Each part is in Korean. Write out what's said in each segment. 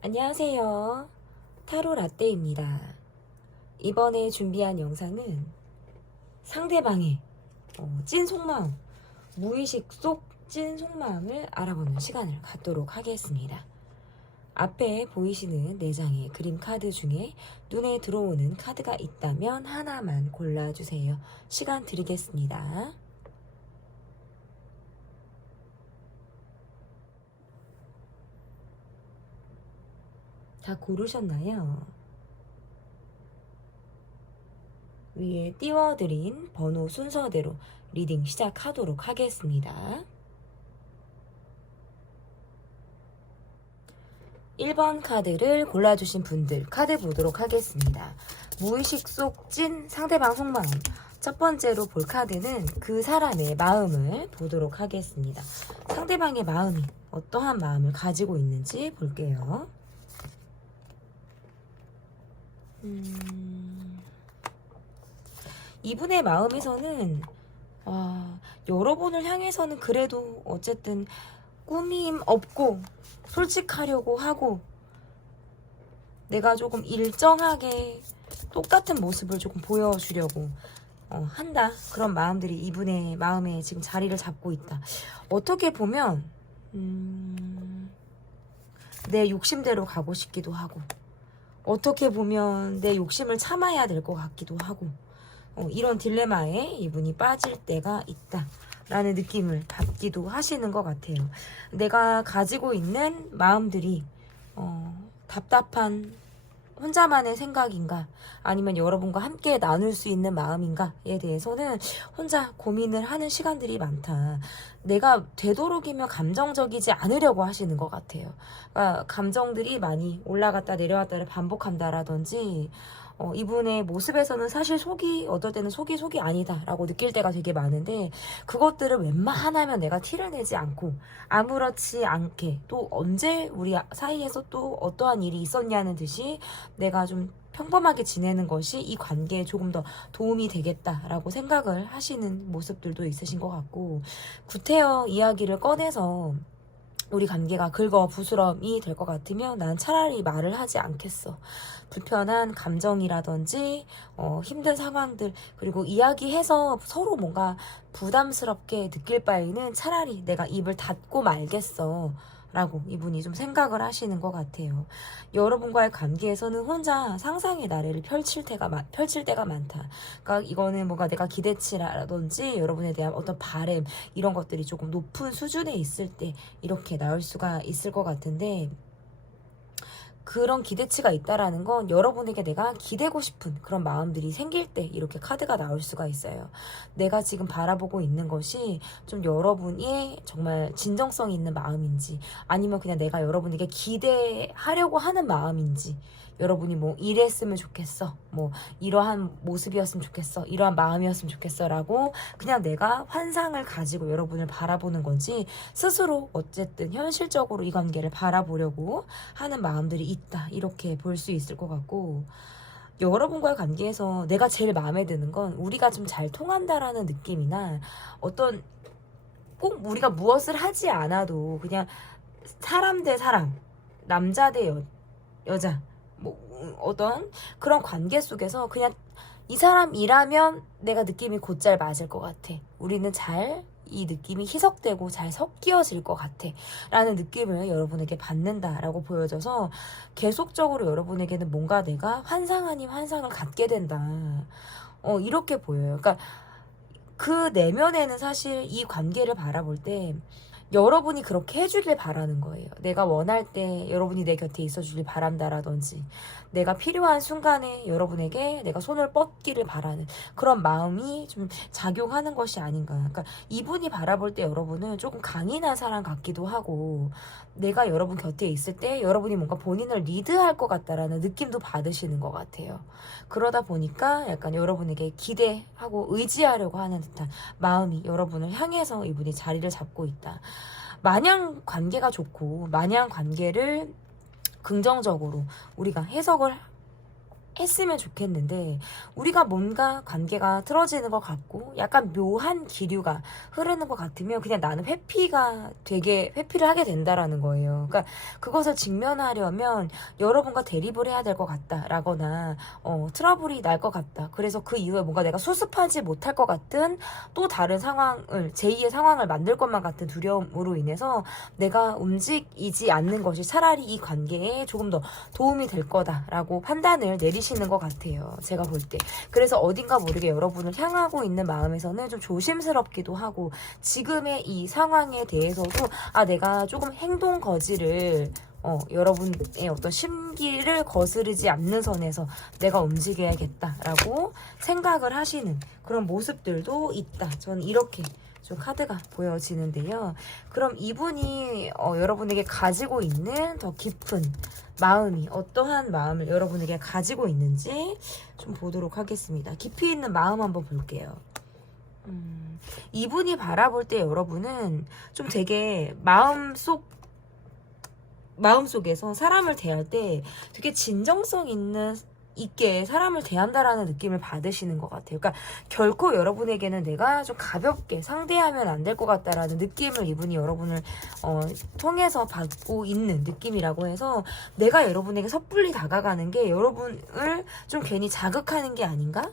안녕하세요. 타로 라떼입니다. 이번에 준비한 영상은 상대방의 찐 속마음, 무의식 속 찐 속마음을 알아보는 시간을 갖도록 하겠습니다. 앞에 보이시는 4장의 그림 카드 중에 눈에 들어오는 카드가 있다면 하나만 골라주세요. 시간 드리겠습니다. 다 고르셨나요? 위에 띄워드린 번호 순서대로 리딩 시작하도록 하겠습니다. 1번 카드를 골라주신 분들 카드 보도록 하겠습니다. 무의식 속 찐 상대방 속마음. 첫 번째로 볼 카드는 그 사람의 마음을 보도록 하겠습니다. 상대방의 마음이 어떠한 마음을 가지고 있는지 볼게요. 이분의 마음에서는 여러분을 향해서는 그래도 어쨌든 꾸밈 없고 솔직하려고 하고 내가 조금 일정하게 똑같은 모습을 조금 보여주려고 한다. 그런 마음들이 이분의 마음에 지금 자리를 잡고 있다. 어떻게 보면 내 욕심대로 가고 싶기도 하고 어떻게 보면 내 욕심을 참아야 될 것 같기도 하고 이런 딜레마에 이분이 빠질 때가 있다 라는 느낌을 받기도 하시는 것 같아요. 내가 가지고 있는 마음들이 답답한 혼자만의 생각인가 아니면 여러분과 함께 나눌 수 있는 마음인가에 대해서는 혼자 고민을 하는 시간들이 많다. 내가 되도록이면 감정적이지 않으려고 하시는 것 같아요. 그러니까 감정들이 많이 올라갔다 내려왔다를 반복한다라든지 이분의 모습에서는 사실 속이 어떨 때는 속이 아니다 라고 느낄 때가 되게 많은데 그것들을 웬만하면 내가 티를 내지 않고 아무렇지 않게 또 언제 우리 사이에서 또 어떠한 일이 있었냐는 듯이 내가 좀 평범하게 지내는 것이 이 관계에 조금 더 도움이 되겠다라고 생각을 하시는 모습들도 있으신 것 같고 구태여 이야기를 꺼내서 우리 관계가 긁어 부스럼이 될 것 같으면 난 차라리 말을 하지 않겠어. 불편한 감정이라든지 힘든 상황들 그리고 이야기해서 서로 뭔가 부담스럽게 느낄 바에는 차라리 내가 입을 닫고 말겠어 라고 이분이 좀 생각을 하시는 것 같아요. 여러분과의 관계에서는 혼자 상상의 나래를 펼칠 때가 많다. 그러니까 이거는 뭔가 내가 기대치라든지 여러분에 대한 어떤 바램 이런 것들이 조금 높은 수준에 있을 때 이렇게 나올 수가 있을 것 같은데 그런 기대치가 있다라는 건 여러분에게 내가 기대고 싶은 그런 마음들이 생길 때 이렇게 카드가 나올 수가 있어요. 내가 지금 바라보고 있는 것이 좀 여러분이 정말 진정성 있는 마음인지 아니면 그냥 내가 여러분에게 기대하려고 하는 마음인지 여러분이 뭐 이랬으면 좋겠어 뭐 이러한 모습이었으면 좋겠어 이러한 마음이었으면 좋겠어 라고 그냥 내가 환상을 가지고 여러분을 바라보는 건지 스스로 어쨌든 현실적으로 이 관계를 바라보려고 하는 마음들이 있다 이렇게 볼 수 있을 것 같고 여러분과의 관계에서 내가 제일 마음에 드는 건 우리가 좀 잘 통한다라는 느낌이나 어떤 꼭 우리가 무엇을 하지 않아도 그냥 사람 대 사람 남자 대 여자 뭐 어떤 그런 관계 속에서 그냥 이 사람이라면 내가 느낌이 곧잘 맞을 것 같아. 우리는 잘 이 느낌이 희석되고 잘 섞여질 것 같아 라는 느낌을 여러분에게 받는다라고 보여져서 계속적으로 여러분에게는 뭔가 내가 환상 아닌 환상을 갖게 된다 이렇게 보여요. 그러니까 그 내면에는 사실 이 관계를 바라볼 때 여러분이 그렇게 해주길 바라는 거예요. 내가 원할 때 여러분이 내 곁에 있어주길 바란다라든지 내가 필요한 순간에 여러분에게 내가 손을 뻗기를 바라는 그런 마음이 좀 작용하는 것이 아닌가. 그러니까 이분이 바라볼 때 여러분은 조금 강인한 사람 같기도 하고 내가 여러분 곁에 있을 때 여러분이 뭔가 본인을 리드할 것 같다라는 느낌도 받으시는 것 같아요. 그러다 보니까 약간 여러분에게 기대하고 의지하려고 하는 듯한 마음이 여러분을 향해서 이분이 자리를 잡고 있다. 마냥 관계가 좋고 마냥 관계를 긍정적으로 우리가 해석을 했으면 좋겠는데 우리가 뭔가 관계가 틀어지는 것 같고 약간 묘한 기류가 흐르는 것 같으면 그냥 나는 회피를 하게 된다라는 거예요. 그러니까 그것을 직면하려면 여러분과 대립을 해야 될 것 같다라거나 트러블이 날 것 같다. 그래서 그 이후에 뭔가 내가 수습하지 못할 것 같은 또 다른 상황을 제2의 상황을 만들 것만 같은 두려움으로 인해서 내가 움직이지 않는 것이 차라리 이 관계에 조금 더 도움이 될 거다라고 판단을 내리시는 것 같아요. 제가 볼 때. 그래서 어딘가 모르게 여러분을 향하고 있는 마음에서는 좀 조심스럽기도 하고 지금의 이 상황에 대해서도 내가 조금 행동 거지를 여러분의 어떤 심기를 거스르지 않는 선에서 내가 움직여야겠다라고 생각을 하시는 그런 모습들도 있다. 저는 이렇게 좀 카드가 보여지는데요. 그럼 이분이 여러분에게 가지고 있는 더 깊은 마음이 어떠한 마음을 여러분에게 가지고 있는지 좀 보도록 하겠습니다. 깊이 있는 마음 한번 볼게요. 이분이 바라볼 때 여러분은 좀 되게 마음속에서 사람을 대할 때 되게 진정성 있게 사람을 대한다라는 느낌을 받으시는 것 같아요. 그러니까 결코 여러분에게는 내가 좀 가볍게 상대하면 안 될 것 같다라는 느낌을 이분이 여러분을 통해서 받고 있는 느낌이라고 해서 내가 여러분에게 섣불리 다가가는 게 여러분을 좀 괜히 자극하는 게 아닌가?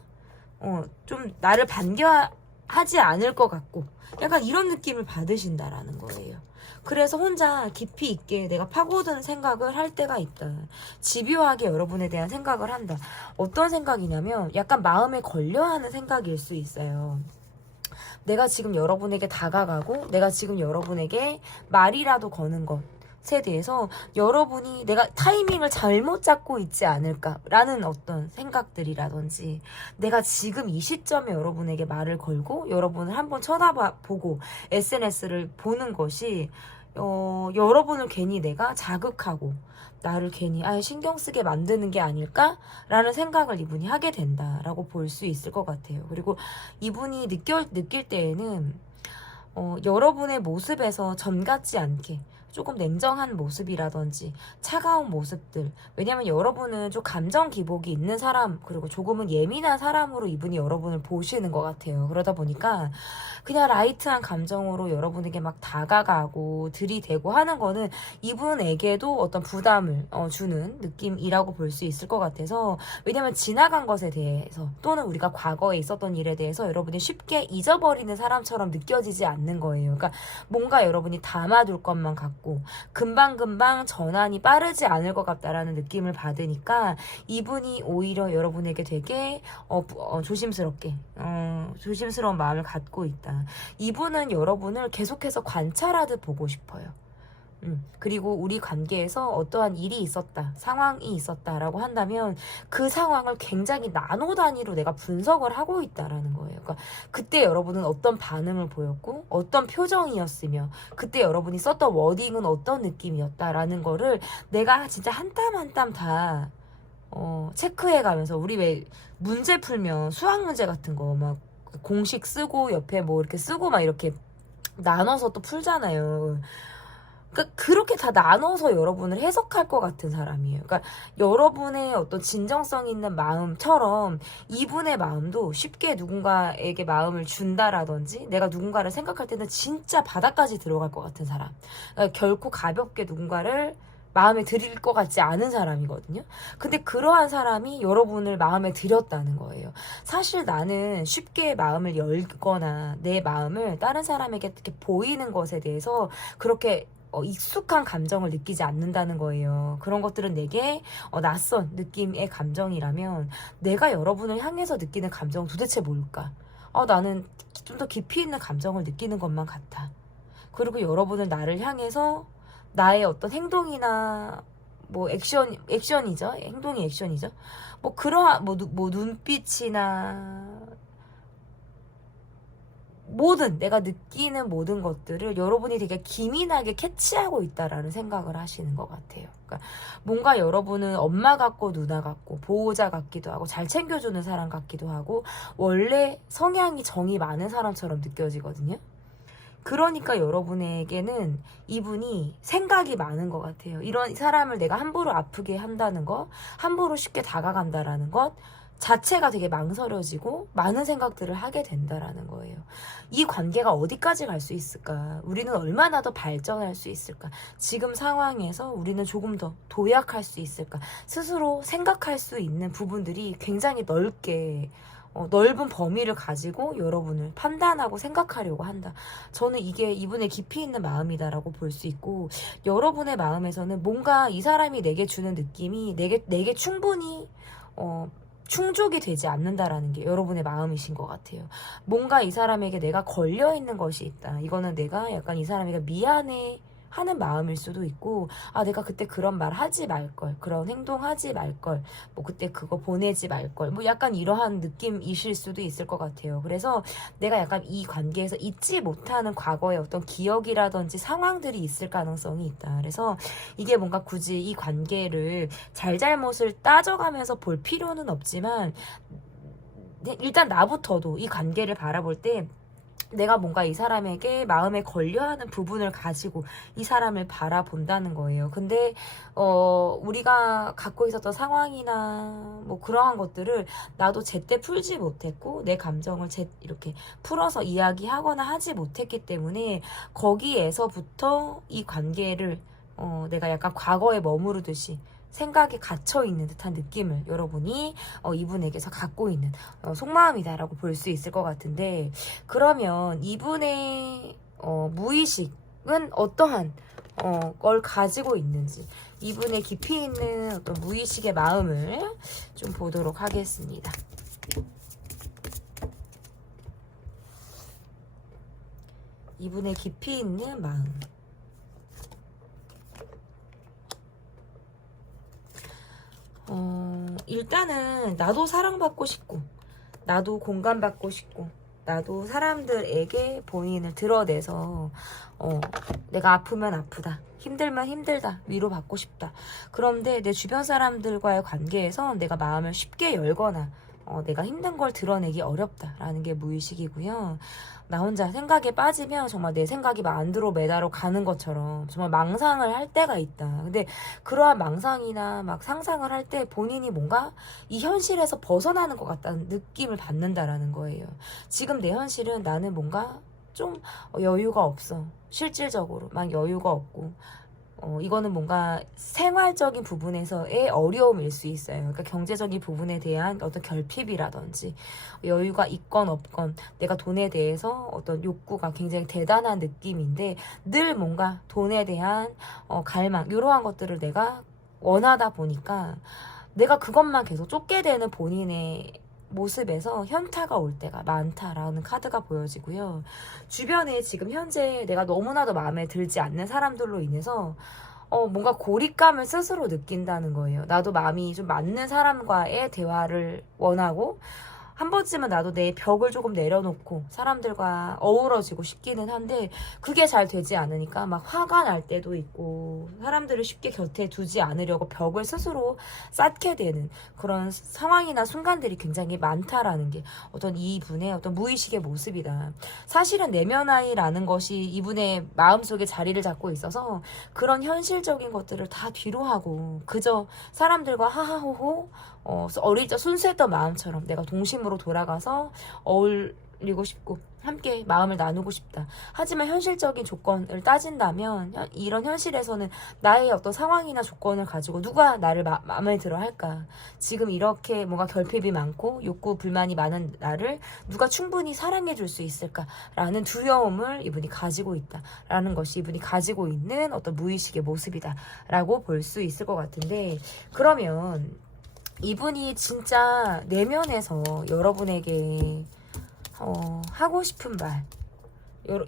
좀 나를 반겨하지 않을 것 같고 약간 이런 느낌을 받으신다라는 거예요. 그래서 혼자 깊이 있게 내가 파고든 생각을 할 때가 있다. 집요하게 여러분에 대한 생각을 한다. 어떤 생각이냐면 약간 마음에 걸려하는 생각일 수 있어요. 내가 지금 여러분에게 다가가고 내가 지금 여러분에게 말이라도 거는 것에 대해서 여러분이 내가 타이밍을 잘못 잡고 있지 않을까라는 어떤 생각들이라든지 내가 지금 이 시점에 여러분에게 말을 걸고 여러분을 한번 쳐다보고 SNS를 보는 것이 여러분을 괜히 내가 자극하고 나를 괜히 신경 쓰게 만드는 게 아닐까라는 생각을 이분이 하게 된다라고 볼 수 있을 것 같아요. 그리고 이분이 느낄 때에는 여러분의 모습에서 전 같지 않게 조금 냉정한 모습이라든지 차가운 모습들, 왜냐면 여러분은 좀 감정 기복이 있는 사람 그리고 조금은 예민한 사람으로 이분이 여러분을 보시는 것 같아요. 그러다 보니까 그냥 라이트한 감정으로 여러분에게 막 다가가고 들이대고 하는 거는 이분에게도 어떤 부담을 주는 느낌이라고 볼 수 있을 것 같아서, 왜냐면 지나간 것에 대해서 또는 우리가 과거에 있었던 일에 대해서 여러분이 쉽게 잊어버리는 사람처럼 느껴지지 않는 거예요. 그러니까 뭔가 여러분이 담아둘 것만 같고 금방금방 전환이 빠르지 않을 것 같다라는 느낌을 받으니까 이분이 오히려 여러분에게 되게 조심스럽게 조심스러운 마음을 갖고 있다. 이분은 여러분을 계속해서 관찰하듯 보고 싶어요. 그리고 우리 관계에서 어떠한 일이 있었다, 상황이 있었다라고 한다면 그 상황을 굉장히 나노 단위로 내가 분석을 하고 있다라는 거예요. 그러니까 그때 여러분은 어떤 반응을 보였고 어떤 표정이었으며 그때 여러분이 썼던 워딩은 어떤 느낌이었다라는 거를 내가 진짜 한 땀 한 땀 다 체크해가면서, 우리 왜 문제 풀면 수학 문제 같은 거 막 공식 쓰고 옆에 뭐 이렇게 쓰고 막 이렇게 나눠서 또 풀잖아요. 그러니까 그렇게 다 나눠서 여러분을 해석할 것 같은 사람이에요. 그러니까 여러분의 어떤 진정성 있는 마음처럼 이분의 마음도 쉽게 누군가에게 마음을 준다라든지 내가 누군가를 생각할 때는 진짜 바닥까지 들어갈 것 같은 사람. 그러니까 결코 가볍게 누군가를 마음에 들일 것 같지 않은 사람이거든요. 근데 그러한 사람이 여러분을 마음에 들였다는 거예요. 사실 나는 쉽게 마음을 열거나 내 마음을 다른 사람에게 이렇게 보이는 것에 대해서 그렇게 익숙한 감정을 느끼지 않는다는 거예요. 그런 것들은 내게 낯선 느낌의 감정이라면 내가 여러분을 향해서 느끼는 감정은 도대체 뭘까? 나는 좀 더 깊이 있는 감정을 느끼는 것만 같아. 그리고 여러분은 나를 향해서 나의 어떤 행동이나 뭐 액션이죠. 행동이 액션이죠. 뭐 그러한 뭐 눈빛이나 모든 내가 느끼는 모든 것들을 여러분이 되게 기민하게 캐치하고 있다라는 생각을 하시는 것 같아요. 그러니까 뭔가 여러분은 엄마 같고 누나 같고 보호자 같기도 하고 잘 챙겨주는 사람 같기도 하고 원래 성향이 정이 많은 사람처럼 느껴지거든요. 그러니까 여러분에게는 이분이 생각이 많은 것 같아요. 이런 사람을 내가 함부로 아프게 한다는 것, 함부로 쉽게 다가간다라는 것 자체가 되게 망설여지고 많은 생각들을 하게 된다라는 거예요. 이 관계가 어디까지 갈 수 있을까? 우리는 얼마나 더 발전할 수 있을까? 지금 상황에서 우리는 조금 더 도약할 수 있을까? 스스로 생각할 수 있는 부분들이 굉장히 넓게 넓은 범위를 가지고 여러분을 판단하고 생각하려고 한다. 저는 이게 이분의 깊이 있는 마음이다라고 볼 수 있고, 여러분의 마음에서는 뭔가 이 사람이 내게 주는 느낌이 내게 충분히 충족이 되지 않는다라는 게 여러분의 마음이신 것 같아요. 뭔가 이 사람에게 내가 걸려있는 것이 있다. 이거는 내가 약간 이 사람에게 미안해 하는 마음일 수도 있고, 아 내가 그때 그런 말 하지 말걸, 그런 행동하지 말걸, 뭐 그때 그거 보내지 말걸, 뭐 약간 이러한 느낌이실 수도 있을 것 같아요. 그래서 내가 약간 이 관계에서 잊지 못하는 과거의 어떤 기억이라든지 상황들이 있을 가능성이 있다. 그래서 이게 뭔가 굳이 이 관계를 잘잘못을 따져가면서 볼 필요는 없지만, 일단 나부터도 이 관계를 바라볼 때 내가 뭔가 이 사람에게 마음에 걸려하는 부분을 가지고 이 사람을 바라본다는 거예요. 근데 우리가 갖고 있었던 상황이나 뭐 그러한 것들을 나도 제때 풀지 못했고 내 감정을 이렇게 풀어서 이야기하거나 하지 못했기 때문에 거기에서부터 이 관계를 내가 약간 과거에 머무르듯이 생각에 gat혀있는 듯한 느낌을 여러분이 이분에게서 갖고 있는 속마음이다라고 볼 수 있을 것 같은데, 그러면 이분의 무의식은 어떠한 걸 가지고 있는지, 이분의 깊이 있는 어떤 무의식의 마음을 좀 보도록 하겠습니다. 이분의 깊이 있는 마음. 일단은 나도 사랑받고 싶고, 나도 공감받고 싶고, 나도 사람들에게 본인을 드러내서 내가 아프면 아프다, 힘들면 힘들다, 위로받고 싶다. 그런데 내 주변 사람들과의 관계에서 내가 마음을 쉽게 열거나 내가 힘든 걸 드러내기 어렵다라는 게 무의식이고요. 나 혼자 생각에 빠지면 정말 내 생각이 막 안드로메다로 가는 것처럼 정말 망상을 할 때가 있다. 근데 그러한 망상이나 막 상상을 할 때 본인이 뭔가 이 현실에서 벗어나는 것 같다는 느낌을 받는다라는 거예요. 지금 내 현실은 나는 뭔가 좀 여유가 없어. 실질적으로 막 여유가 없고, 이거는 뭔가 생활적인 부분에서의 어려움일 수 있어요. 그러니까 경제적인 부분에 대한 어떤 결핍이라든지 여유가 있건 없건 내가 돈에 대해서 어떤 욕구가 굉장히 대단한 느낌인데, 늘 뭔가 돈에 대한 갈망, 이러한 것들을 내가 원하다 보니까 내가 그것만 계속 쫓게 되는 본인의 모습에서 현타가 올 때가 많다라는 카드가 보여지고요. 주변에 지금 현재 내가 너무나도 마음에 들지 않는 사람들로 인해서 뭔가 고립감을 스스로 느낀다는 거예요. 나도 마음이 좀 맞는 사람과의 대화를 원하고, 한 번쯤은 나도 내 벽을 조금 내려놓고 사람들과 어우러지고 싶기는 한데 그게 잘 되지 않으니까 막 화가 날 때도 있고, 사람들을 쉽게 곁에 두지 않으려고 벽을 스스로 쌓게 되는 그런 상황이나 순간들이 굉장히 많다라는 게 어떤 이분의 어떤 무의식의 모습이다. 사실은 내면아이라는 것이 이분의 마음속에 자리를 잡고 있어서 그런 현실적인 것들을 다 뒤로 하고 그저 사람들과 하하호호 어릴 적 순수했던 마음처럼 내가 동심으로 돌아가서 어울리고 싶고 함께 마음을 나누고 싶다. 하지만 현실적인 조건을 따진다면 이런 현실에서는 나의 어떤 상황이나 조건을 가지고 누가 나를 마음에 들어 할까? 지금 이렇게 뭔가 결핍이 많고 욕구 불만이 많은 나를 누가 충분히 사랑해 줄 수 있을까라는 두려움을 이분이 가지고 있다라는 것이 이분이 가지고 있는 어떤 무의식의 모습이다라고 볼 수 있을 것 같은데, 그러면 이분이 진짜 내면에서 여러분에게 하고 싶은 말,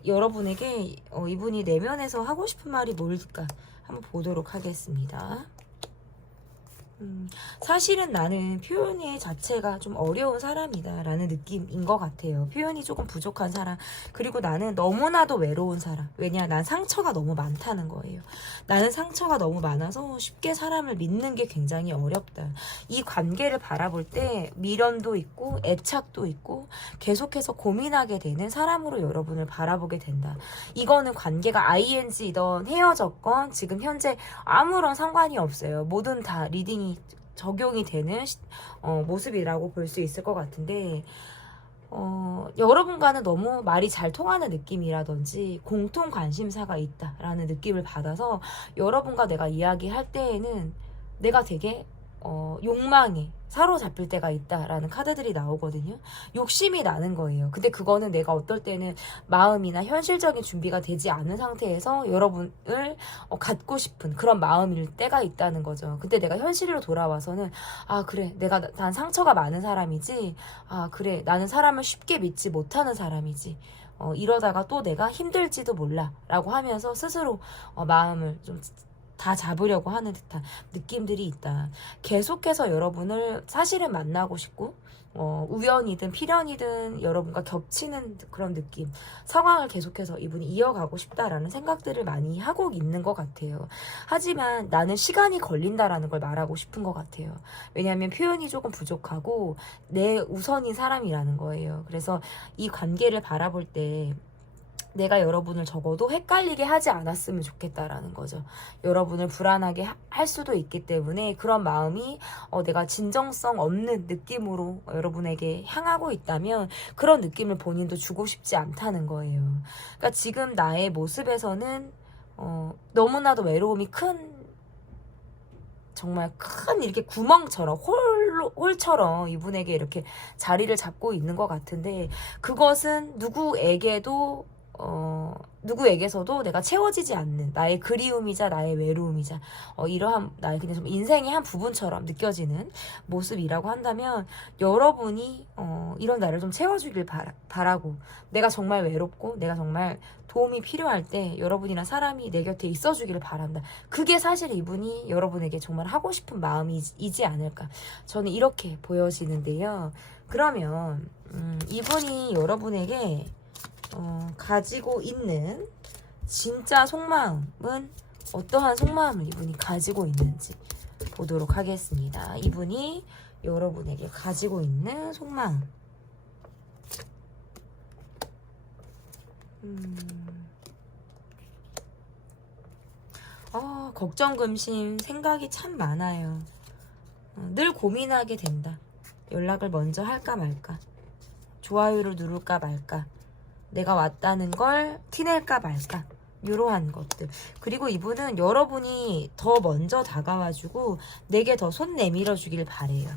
여러분에게 이분이 내면에서 하고 싶은 말이 뭘까 한번 보도록 하겠습니다. 사실은 나는 표현의 자체가 좀 어려운 사람이다 라는 느낌인 것 같아요. 표현이 조금 부족한 사람, 그리고 나는 너무나도 외로운 사람. 왜냐, 난 상처가 너무 많다는 거예요. 나는 상처가 너무 많아서 쉽게 사람을 믿는 게 굉장히 어렵다. 이 관계를 바라볼 때 미련도 있고 애착도 있고 계속해서 고민하게 되는 사람으로 여러분을 바라보게 된다. 이거는 관계가 ing이던 헤어졌건 지금 현재 아무런 상관이 없어요. 뭐든 다 리딩이 적용이 되는 모습이라고 볼 수 있을 것 같은데, 여러분과는 너무 말이 잘 통하는 느낌이라든지 공통 관심사가 있다라는 느낌을 받아서 여러분과 내가 이야기할 때에는 내가 되게 욕망에 사로잡힐 때가 있다라는 카드들이 나오거든요. 욕심이 나는 거예요. 근데 그거는 내가 어떨 때는 마음이나 현실적인 준비가 되지 않은 상태에서 여러분을 갖고 싶은 그런 마음일 때가 있다는 거죠. 근데 내가 현실로 돌아와서는 아 그래, 난 상처가 많은 사람이지, 아 그래, 나는 사람을 쉽게 믿지 못하는 사람이지, 이러다가 또 내가 힘들지도 몰라 라고 하면서 스스로 마음을 좀 다 잡으려고 하는 듯한 느낌들이 있다. 계속해서 여러분을 사실은 만나고 싶고, 우연이든 필연이든 여러분과 겹치는 그런 느낌, 상황을 계속해서 이분이 이어가고 싶다라는 생각들을 많이 하고 있는 것 같아요. 하지만 나는 시간이 걸린다라는 걸 말하고 싶은 것 같아요. 왜냐하면 표현이 조금 부족하고 내 우선인 사람이라는 거예요. 그래서 이 관계를 바라볼 때 내가 여러분을 적어도 헷갈리게 하지 않았으면 좋겠다라는 거죠. 여러분을 불안하게 할 수도 있기 때문에 그런 마음이 내가 진정성 없는 느낌으로 여러분에게 향하고 있다면 그런 느낌을 본인도 주고 싶지 않다는 거예요. 그러니까 지금 나의 모습에서는 너무나도 외로움이 큰, 정말 큰 이렇게 구멍처럼 홀처럼 이분에게 이렇게 자리를 잡고 있는 것 같은데, 그것은 누구에게서도 내가 채워지지 않는 나의 그리움이자 나의 외로움이자 이러한 나의 그냥 좀 인생의 한 부분처럼 느껴지는 모습이라고 한다면, 여러분이 이런 나를 좀 채워주길 바라고, 내가 정말 외롭고 내가 정말 도움이 필요할 때 여러분이나 사람이 내 곁에 있어주기를 바란다. 그게 사실 이분이 여러분에게 정말 하고 싶은 마음이지 않을까, 저는 이렇게 보여지는데요. 그러면 이분이 여러분에게 가지고 있는 진짜 속마음은 어떠한 속마음을 이분이 가지고 있는지 보도록 하겠습니다. 이분이 여러분에게 가지고 있는 속마음. 걱정, 근심, 생각이 참 많아요. 늘 고민하게 된다. 연락을 먼저 할까 말까, 좋아요를 누를까 말까, 내가 왔다는 걸 티낼까 말까, 이러한 것들. 그리고 이분은 여러분이 더 먼저 다가와주고 내게 더 손 내밀어 주길 바래요.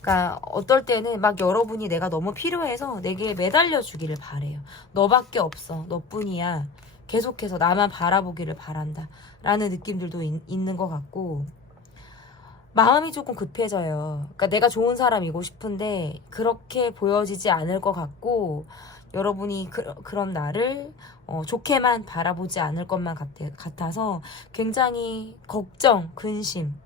그러니까 어떨 때는 막 여러분이 내가 너무 필요해서 내게 매달려 주기를 바래요. 너밖에 없어, 너뿐이야, 계속해서 나만 바라보기를 바란다 라는 느낌들도 있는 것 같고, 마음이 조금 급해져요. 그러니까 내가 좋은 사람이고 싶은데 그렇게 보여지지 않을 것 같고, 여러분이 그런 나를 좋게만 바라보지 않을 것만 같아서 굉장히 걱정, 근심,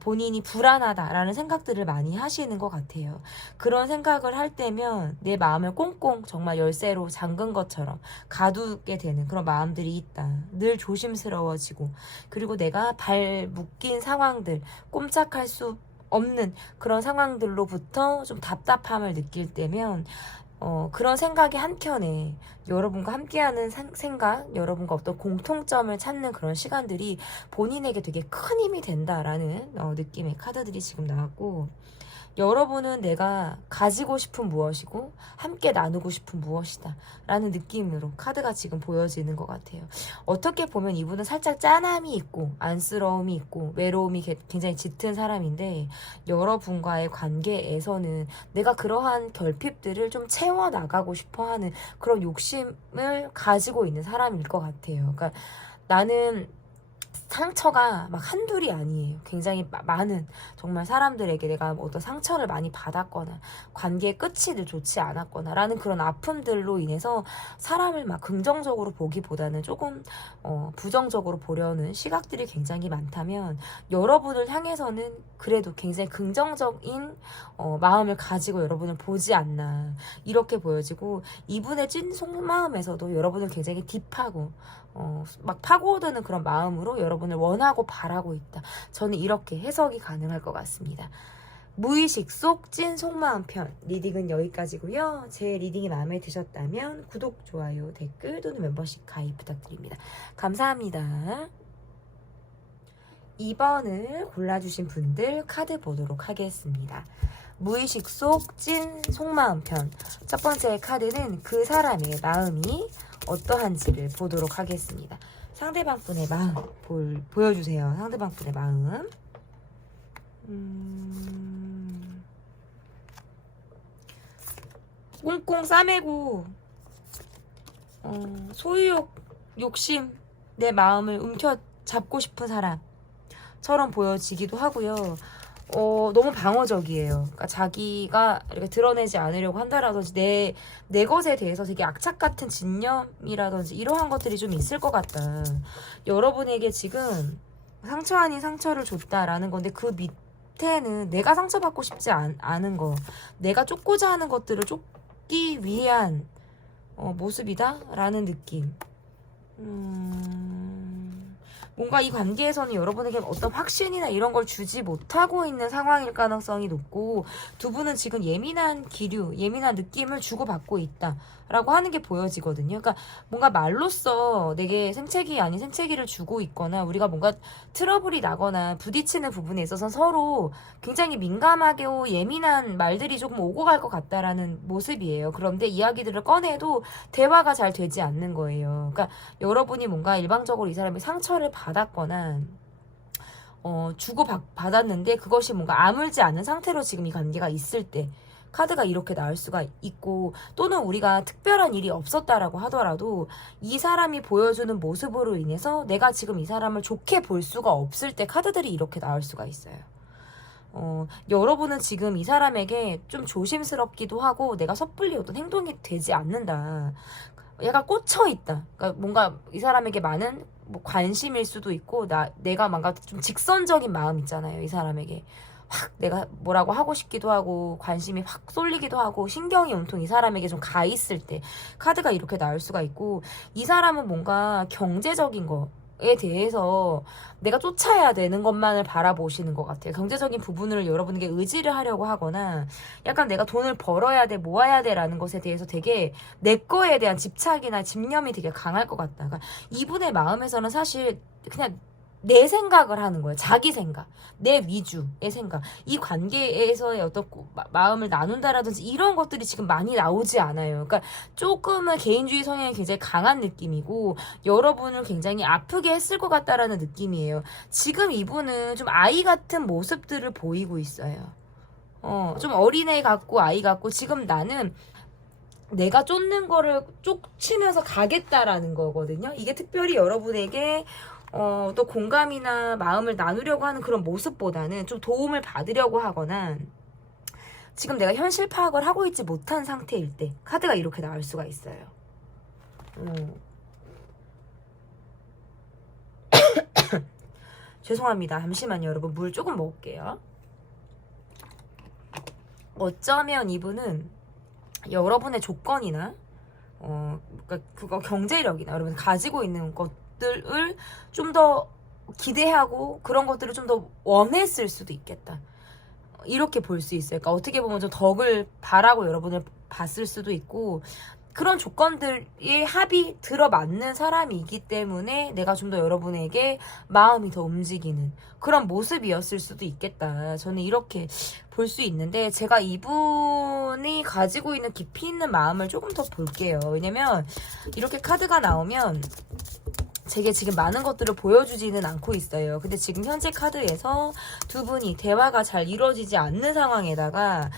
본인이 불안하다라는 생각들을 많이 하시는 것 같아요. 그런 생각을 할 때면 내 마음을 꽁꽁 정말 열쇠로 잠근 것처럼 가두게 되는 그런 마음들이 있다. 늘 조심스러워지고, 그리고 내가 발 묶인 상황들, 꼼짝할 수 없는 그런 상황들로부터 좀 답답함을 느낄 때면 그런 생각이 한켠에 여러분과 함께하는 생각, 여러분과 어떤 공통점을 찾는 그런 시간들이 본인에게 되게 큰 힘이 된다라는 느낌의 카드들이 지금 나왔고, 여러분은 내가 가지고 싶은 무엇이고 함께 나누고 싶은 무엇이다 라는 느낌으로 카드가 지금 보여지는 것 같아요. 어떻게 보면 이분은 살짝 짠함이 있고 안쓰러움이 있고 외로움이 굉장히 짙은 사람인데, 여러분과의 관계에서는 내가 그러한 결핍들을 좀 채워나가고 싶어하는 그런 욕심을 가지고 있는 사람일 것 같아요. 그러니까 나는 상처가 막 한둘이 아니에요. 굉장히 많은 정말 사람들에게 내가 어떤 상처를 많이 받았거나 관계의 끝이 늘 좋지 않았거나 라는 그런 아픔들로 인해서 사람을 막 긍정적으로 보기보다는 조금 부정적으로 보려는 시각들이 굉장히 많다면 여러분을 향해서는 그래도 굉장히 긍정적인 마음을 가지고 여러분을 보지 않나 이렇게 보여지고 이분의 찐 속마음에서도 여러분을 굉장히 딥하고 막 파고드는 그런 마음으로 여러분을 원하고 바라고 있다. 저는 이렇게 해석이 가능할 것 같습니다. 무의식 속 찐 속마음 편 리딩은 여기까지고요. 제 리딩이 마음에 드셨다면 구독, 좋아요, 댓글 또는 멤버십 가입 부탁드립니다. 감사합니다. 2번을 골라주신 분들 카드 보도록 하겠습니다. 무의식 속 찐 속마음 편. 첫 번째 카드는 그 사람의 마음이 어떠한지를 보도록 하겠습니다. 상대방 분의 마음 보여주세요. 상대방 분의 마음. 꽁꽁 싸매고 소유욕, 욕심, 내 마음을 움켜잡고 싶은 사람처럼 보여지기도 하고요. 너무 방어적이에요. 그러니까 자기가 이렇게 드러내지 않으려고 한다라든지 내 것에 대해서 되게 악착 같은 진념이라든지 이러한 것들이 좀 있을 것 같다. 여러분에게 지금 상처 아닌 상처를 줬다라는 건데 그 밑에는 내가 상처받고 싶지 않은 거, 내가 쫓고자 하는 것들을 쫓기 위한 모습이다라는 느낌. 뭔가 이 관계에서는 여러분에게 어떤 확신이나 이런 걸 주지 못하고 있는 상황일 가능성이 높고 두 분은 지금 예민한 기류, 예민한 느낌을 주고받고 있다라고 하는 게 보여지거든요. 그러니까 뭔가 말로써 내게 생채기 아닌 생채기를 주고 있거나 우리가 뭔가 트러블이 나거나 부딪히는 부분에 있어서 서로 굉장히 민감하게 예민한 말들이 조금 오고 갈 것 같다라는 모습이에요. 그런데 이야기들을 꺼내도 대화가 잘 되지 않는 거예요. 그러니까 여러분이 뭔가 일방적으로 이 사람이 상처를 받았거나 주고받았는데 그것이 뭔가 아물지 않은 상태로 지금 이 관계가 있을 때 카드가 이렇게 나올 수가 있고 또는 우리가 특별한 일이 없었다라고 하더라도 이 사람이 보여주는 모습으로 인해서 내가 지금 이 사람을 좋게 볼 수가 없을 때 카드들이 이렇게 나올 수가 있어요. 여러분은 지금 이 사람에게 좀 조심스럽기도 하고 내가 섣불리 어떤 행동이 되지 않는다. 얘가 꽂혀있다. 그러니까 뭔가 이 사람에게 많은 뭐 관심일 수도 있고 내가 뭔가 좀 직선적인 마음 있잖아요. 이 사람에게 확 내가 뭐라고 하고 싶기도 하고 관심이 확 쏠리기도 하고 신경이 온통 이 사람에게 좀 가 있을 때 카드가 이렇게 나올 수가 있고 이 사람은 뭔가 경제적인 거에 대해서 내가 쫓아야 되는 것만을 바라보시는 것 같아요. 경제적인 부분을 여러분에게 의지를 하려고 하거나 약간 내가 돈을 벌어야 돼, 모아야 돼 라는 것에 대해서 되게 내 거에 대한 집착이나 집념이 되게 강할 것 같다. 그러니까 이분의 마음에서는 사실 그냥 내 생각을 하는 거예요. 자기 생각, 내 위주의 생각. 이 관계에서의 어떤 마음을 나눈다라든지 이런 것들이 지금 많이 나오지 않아요. 그러니까 조금은 개인주의 성향이 굉장히 강한 느낌이고 여러분을 굉장히 아프게 했을 것 같다라는 느낌이에요. 지금 이분은 좀 아이 같은 모습들을 보이고 있어요. 좀 어린애 같고 아이 같고 지금 나는 내가 쫓는 거를 쫓으면서 가겠다라는 거거든요. 이게 특별히 여러분에게 또 공감이나 마음을 나누려고 하는 그런 모습보다는 좀 도움을 받으려고 하거나 지금 내가 현실 파악을 하고 있지 못한 상태일 때 카드가 이렇게 나올 수가 있어요. 죄송합니다. 잠시만요, 여러분. 물 조금 먹을게요. 어쩌면 이분은 여러분의 조건이나 그러니까 그거 경제력이나 여러분 가지고 있는 것들을 좀 더 기대하고 그런 것들을 좀 더 원했을 수도 있겠다. 이렇게 볼 수 있어요. 그러니까 어떻게 보면 좀 덕을 바라고 여러분을 봤을 수도 있고 그런 조건들이 합이 들어맞는 사람이기 때문에 내가 좀 더 여러분에게 마음이 더 움직이는 그런 모습이었을 수도 있겠다. 저는 이렇게 볼 수 있는데 제가 이분이 가지고 있는 깊이 있는 마음을 조금 더 볼게요. 왜냐면 이렇게 카드가 나오면 제게 지금 많은 것들을 보여주지는 않고 있어요. 근데 지금 현재 카드에서 두 분이 대화가 잘 이루어지지 않는 상황에다가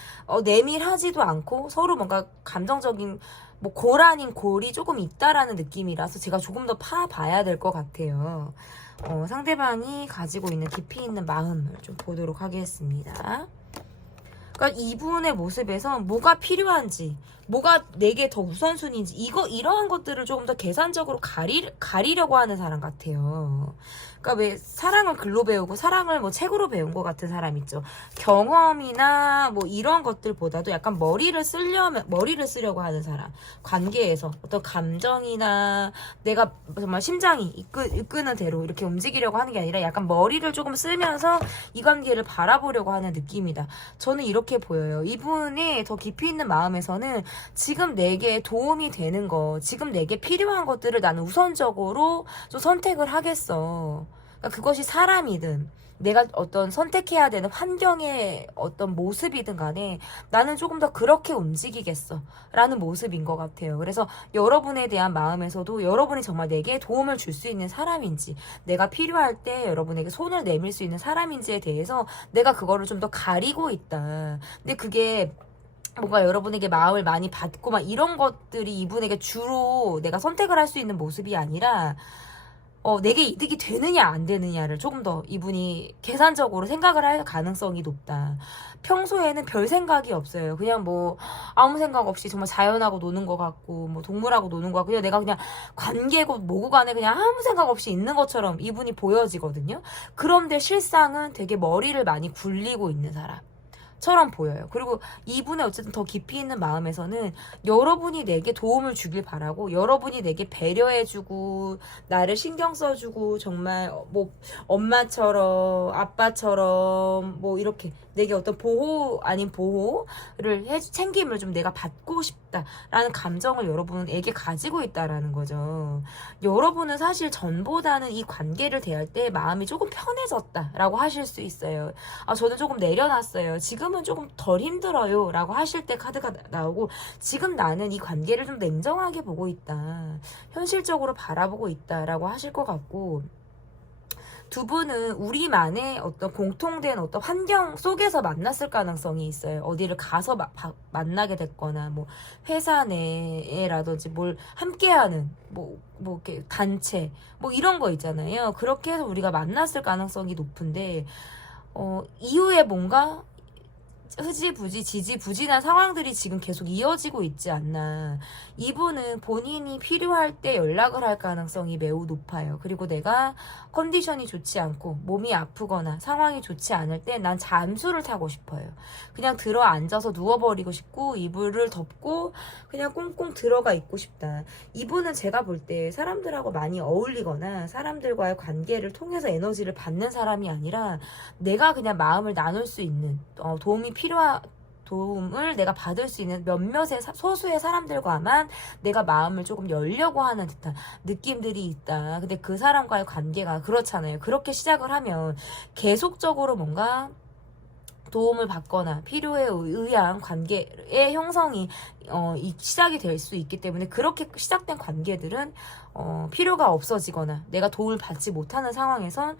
내밀하지도 않고 서로 뭔가 감정적인 뭐 골 아닌 골이 조금 있다라는 느낌이라서 제가 조금 더 파봐야 될 것 같아요. 상대방이 가지고 있는 깊이 있는 마음을 좀 보도록 하겠습니다. 그러니까 이분의 모습에서 뭐가 필요한지, 뭐가 내게 더 우선순위인지, 이러한 것들을 조금 더 계산적으로 가리려고 하는 사람 같아요. 그러니까 왜 사랑을 글로 배우고 사랑을 뭐 책으로 배운 것 같은 사람 있죠. 경험이나 뭐 이런 것들보다도 약간 머리를 쓰려고 하는 사람. 관계에서 어떤 감정이나 내가 정말 심장이 이끄는 대로 이렇게 움직이려고 하는 게 아니라 약간 머리를 조금 쓰면서 이 관계를 바라보려고 하는 느낌이다. 저는 이렇게 보여요. 이분이 더 깊이 있는 마음에서는 지금 내게 도움이 되는 거, 지금 내게 필요한 것들을 나는 우선적으로 좀 선택을 하겠어. 그러니까 그것이 사람이든 내가 어떤 선택해야 되는 환경의 어떤 모습이든 간에 나는 조금 더 그렇게 움직이겠어 라는 모습인 것 같아요. 그래서 여러분에 대한 마음에서도 여러분이 정말 내게 도움을 줄 수 있는 사람인지, 내가 필요할 때 여러분에게 손을 내밀 수 있는 사람인지에 대해서 내가 그거를 좀 더 가리고 있다. 근데 그게 뭔가 여러분에게 마음을 많이 받고 막 이런 것들이 이분에게 주로 내가 선택을 할 수 있는 모습이 아니라 내게 이득이 되느냐 안 되느냐를 조금 더 이분이 계산적으로 생각을 할 가능성이 높다. 평소에는 별 생각이 없어요. 그냥 뭐 아무 생각 없이 정말 자연하고 노는 것 같고 뭐 동물하고 노는 것 같고 내가 그냥 관계고 뭐고 간에 그냥 아무 생각 없이 있는 것처럼 이분이 보여지거든요. 그런데 실상은 되게 머리를 많이 굴리고 있는 사람 처럼 보여요. 그리고 이분의 어쨌든 더 깊이 있는 마음에서는 여러분이 내게 도움을 주길 바라고, 여러분이 내게 배려해주고 나를 신경 써주고 정말 뭐 엄마처럼 아빠처럼 뭐 이렇게 내게 어떤 보호 아닌 보호를 챙김을 좀 내가 받고 싶다라는 감정을 여러분에게 가지고 있다라는 거죠. 여러분은 사실 전보다는 이 관계를 대할 때 마음이 조금 편해졌다라고 하실 수 있어요. 저는 조금 내려놨어요. 지금은 조금 덜 힘들어요 라고 하실 때 카드가 나오고, 지금 나는 이 관계를 좀 냉정하게 보고 있다, 현실적으로 바라보고 있다 라고 하실 것 같고, 두 분은 우리만의 어떤 공통된 어떤 환경 속에서 만났을 가능성이 있어요. 어디를 가서 만나게 됐거나, 뭐, 회사 내라든지 뭘 함께하는, 뭐 이렇게 단체, 뭐 이런 거 있잖아요. 그렇게 해서 우리가 만났을 가능성이 높은데, 이후에 뭔가 흐지부지 지지부진한 상황들이 지금 계속 이어지고 있지 않나. 이분은 본인이 필요할 때 연락을 할 가능성이 매우 높아요. 그리고 내가 컨디션이 좋지 않고 몸이 아프거나 상황이 좋지 않을 때 난 잠수를 타고 싶어요. 그냥 들어 앉아서 누워버리고 싶고 이불을 덮고 그냥 꽁꽁 들어가 있고 싶다. 이분은 제가 볼 때 사람들하고 많이 어울리거나 사람들과의 관계를 통해서 에너지를 받는 사람이 아니라 내가 그냥 마음을 나눌 수 있는, 도움을 내가 받을 수 있는 몇몇의 소수의 사람들과만 내가 마음을 조금 열려고 하는 듯한 느낌들이 있다. 근데 그 사람과의 관계가 그렇잖아요. 그렇게 시작을 하면 계속적으로 뭔가 도움을 받거나 필요에 의한 관계의 형성이 시작이 될 수 있기 때문에, 그렇게 시작된 관계들은 필요가 없어지거나 내가 도움을 받지 못하는 상황에선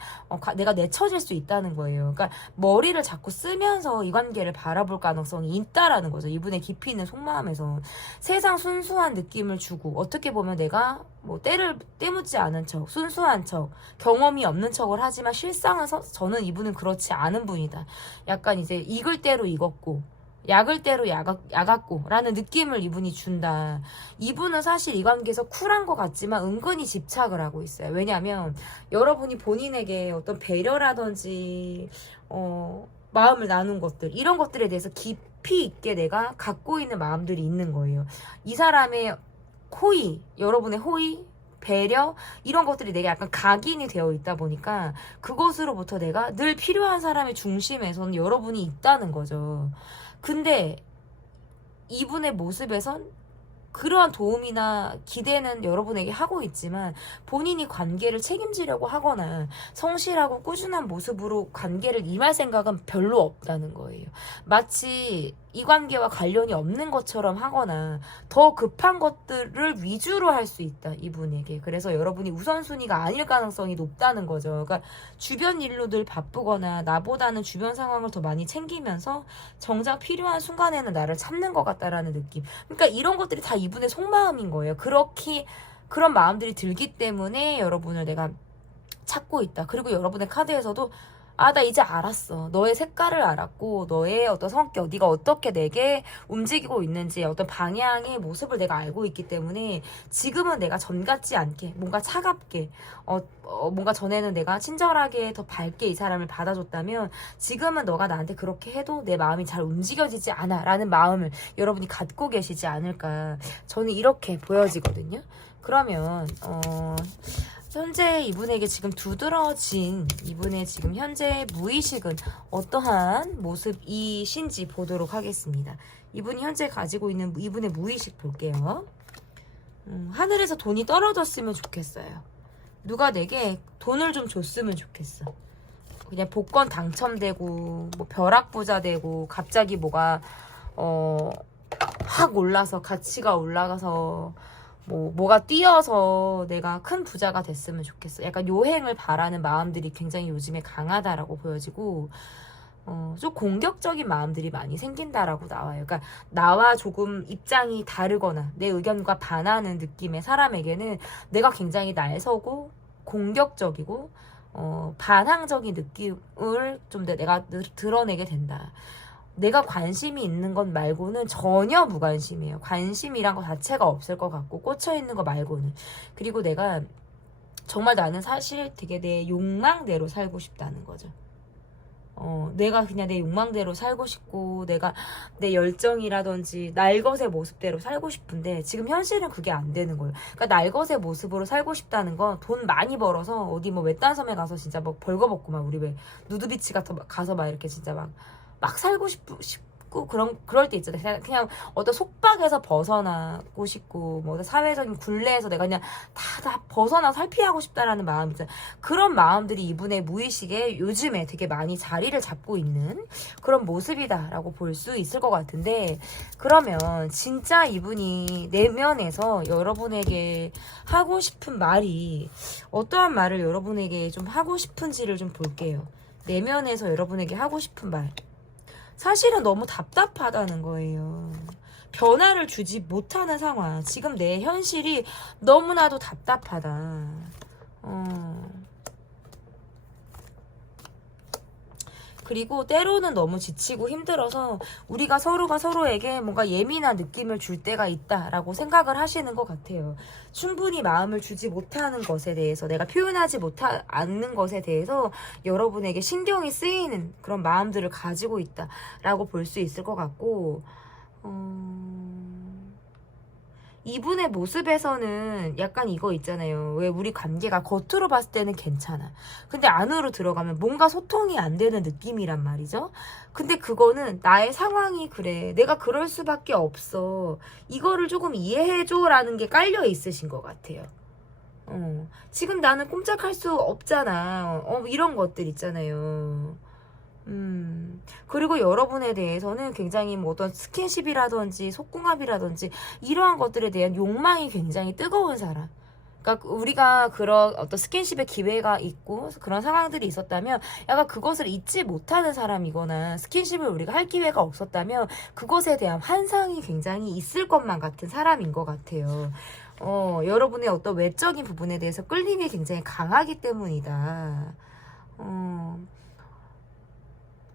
내가 내쳐질 수 있다는 거예요. 그러니까 머리를 자꾸 쓰면서 이 관계를 바라볼 가능성이 있다라는 거죠. 이분의 깊이 있는 속마음에서 세상 순수한 느낌을 주고, 어떻게 보면 내가 뭐 때를 때묻지 않은 척, 순수한 척, 경험이 없는 척을 하지만 실상은 저는 이분은 그렇지 않은 분이다. 약간 이제 익을 대로 익었고 약을 대로 약았고 라는 느낌을 이분이 준다. 이분은 사실 이 관계에서 쿨한 것 같지만 은근히 집착을 하고 있어요. 왜냐하면 여러분이 본인에게 어떤 배려라든지 마음을 나눈 것들, 이런 것들에 대해서 깊이 있게 내가 갖고 있는 마음들이 있는 거예요. 이 사람의 호의, 여러분의 호의, 배려, 이런 것들이 내게 약간 각인이 되어 있다 보니까 그것으로부터 내가 늘 필요한 사람의 중심에서는 여러분이 있다는 거죠. 근데 이분의 모습에선 그러한 도움이나 기대는 여러분에게 하고 있지만 본인이 관계를 책임지려고 하거나 성실하고 꾸준한 모습으로 관계를 임할 생각은 별로 없다는 거예요. 마치 이 관계와 관련이 없는 것처럼 하거나 더 급한 것들을 위주로 할 수 있다, 이분에게. 그래서 여러분이 우선순위가 아닐 가능성이 높다는 거죠. 그러니까 주변 일로 늘 바쁘거나 나보다는 주변 상황을 더 많이 챙기면서 정작 필요한 순간에는 나를 찾는 것 같다라는 느낌. 그러니까 이런 것들이 다 이분의 속마음인 거예요. 그런 마음들이 들기 때문에 여러분을 내가 찾고 있다. 그리고 여러분의 카드에서도 나 이제 알았어. 너의 색깔을 알았고, 너의 어떤 성격, 네가 어떻게 내게 움직이고 있는지 어떤 방향의 모습을 내가 알고 있기 때문에 지금은 내가 전 같지 않게, 뭔가 차갑게, 뭔가 전에는 내가 친절하게 더 밝게 이 사람을 받아줬다면 지금은 너가 나한테 그렇게 해도 내 마음이 잘 움직여지지 않아 라는 마음을 여러분이 갖고 계시지 않을까. 저는 이렇게 보여지거든요. 그러면, 현재 이분에게 지금 두드러진 이분의 지금 현재 무의식은 어떠한 모습이신지 보도록 하겠습니다. 이분이 현재 가지고 있는 이분의 무의식 볼게요. 하늘에서 돈이 떨어졌으면 좋겠어요. 누가 내게 돈을 좀 줬으면 좋겠어. 그냥 복권 당첨되고 뭐 벼락부자 되고 갑자기 뭐가 확 올라서 가치가 올라가서 뭐가 뛰어서 내가 큰 부자가 됐으면 좋겠어. 약간 요행을 바라는 마음들이 굉장히 요즘에 강하다라고 보여지고, 좀 공격적인 마음들이 많이 생긴다라고 나와요. 그러니까 나와 조금 입장이 다르거나 내 의견과 반하는 느낌의 사람에게는 내가 굉장히 날서고 공격적이고 반항적인 느낌을 좀 내가 드러내게 된다. 내가 관심이 있는 것 말고는 전혀 무관심이에요. 관심이란 것 자체가 없을 것 같고 꽂혀있는 거 말고는. 그리고 내가 정말 나는 사실 되게 내 욕망대로 살고 싶다는 거죠. 내가 그냥 내 욕망대로 살고 싶고 내가 내 열정이라든지 날것의 모습대로 살고 싶은데 지금 현실은 그게 안 되는 거예요. 그러니까 날것의 모습으로 살고 싶다는 건 돈 많이 벌어서 어디 뭐 외딴섬에 가서 진짜 뭐 벌거벗고 막 우리 왜 누드비치 가서 막 이렇게 진짜 막 살고 싶고 그럴 때 있잖아요. 그냥 어떤 속박에서 벗어나고 싶고 뭐 사회적인 굴레에서 내가 그냥 다 벗어나 살피하고 싶다라는 마음 있잖아요. 그런 마음들이 이분의 무의식에 요즘에 되게 많이 자리를 잡고 있는 그런 모습이다라고 볼 수 있을 것 같은데, 그러면 진짜 이분이 내면에서 여러분에게 하고 싶은 말이 어떠한 말을 여러분에게 좀 하고 싶은지를 좀 볼게요. 내면에서 여러분에게 하고 싶은 말. 사실은 너무 답답하다는 거예요. 변화를 주지 못하는 상황. 지금 내 현실이 너무나도 답답하다. 그리고 때로는 너무 지치고 힘들어서 우리가 서로가 서로에게 뭔가 예민한 느낌을 줄 때가 있다라고 생각을 하시는 것 같아요. 충분히 마음을 주지 못하는 것에 대해서, 내가 표현하지 않는 것에 대해서 여러분에게 신경이 쓰이는 그런 마음들을 가지고 있다라고 볼 수 있을 것 같고, 이분의 모습에서는 약간 이거 있잖아요. 왜 우리 관계가 겉으로 봤을 때는 괜찮아. 근데 안으로 들어가면 뭔가 소통이 안 되는 느낌이란 말이죠. 근데 그거는 나의 상황이 그래. 내가 그럴 수밖에 없어. 이거를 조금 이해해줘라는 게 깔려 있으신 것 같아요. 지금 나는 꼼짝할 수 없잖아. 이런 것들 있잖아요. 그리고 여러분에 대해서는 굉장히 뭐 어떤 스킨십이라든지 속궁합이라든지 이러한 것들에 대한 욕망이 굉장히 뜨거운 사람. 그러니까 우리가 그런 어떤 스킨십의 기회가 있고 그런 상황들이 있었다면 약간 그것을 잊지 못하는 사람이거나, 스킨십을 우리가 할 기회가 없었다면 그것에 대한 환상이 굉장히 있을 것만 같은 사람인 것 같아요. 여러분의 어떤 외적인 부분에 대해서 끌림이 굉장히 강하기 때문이다.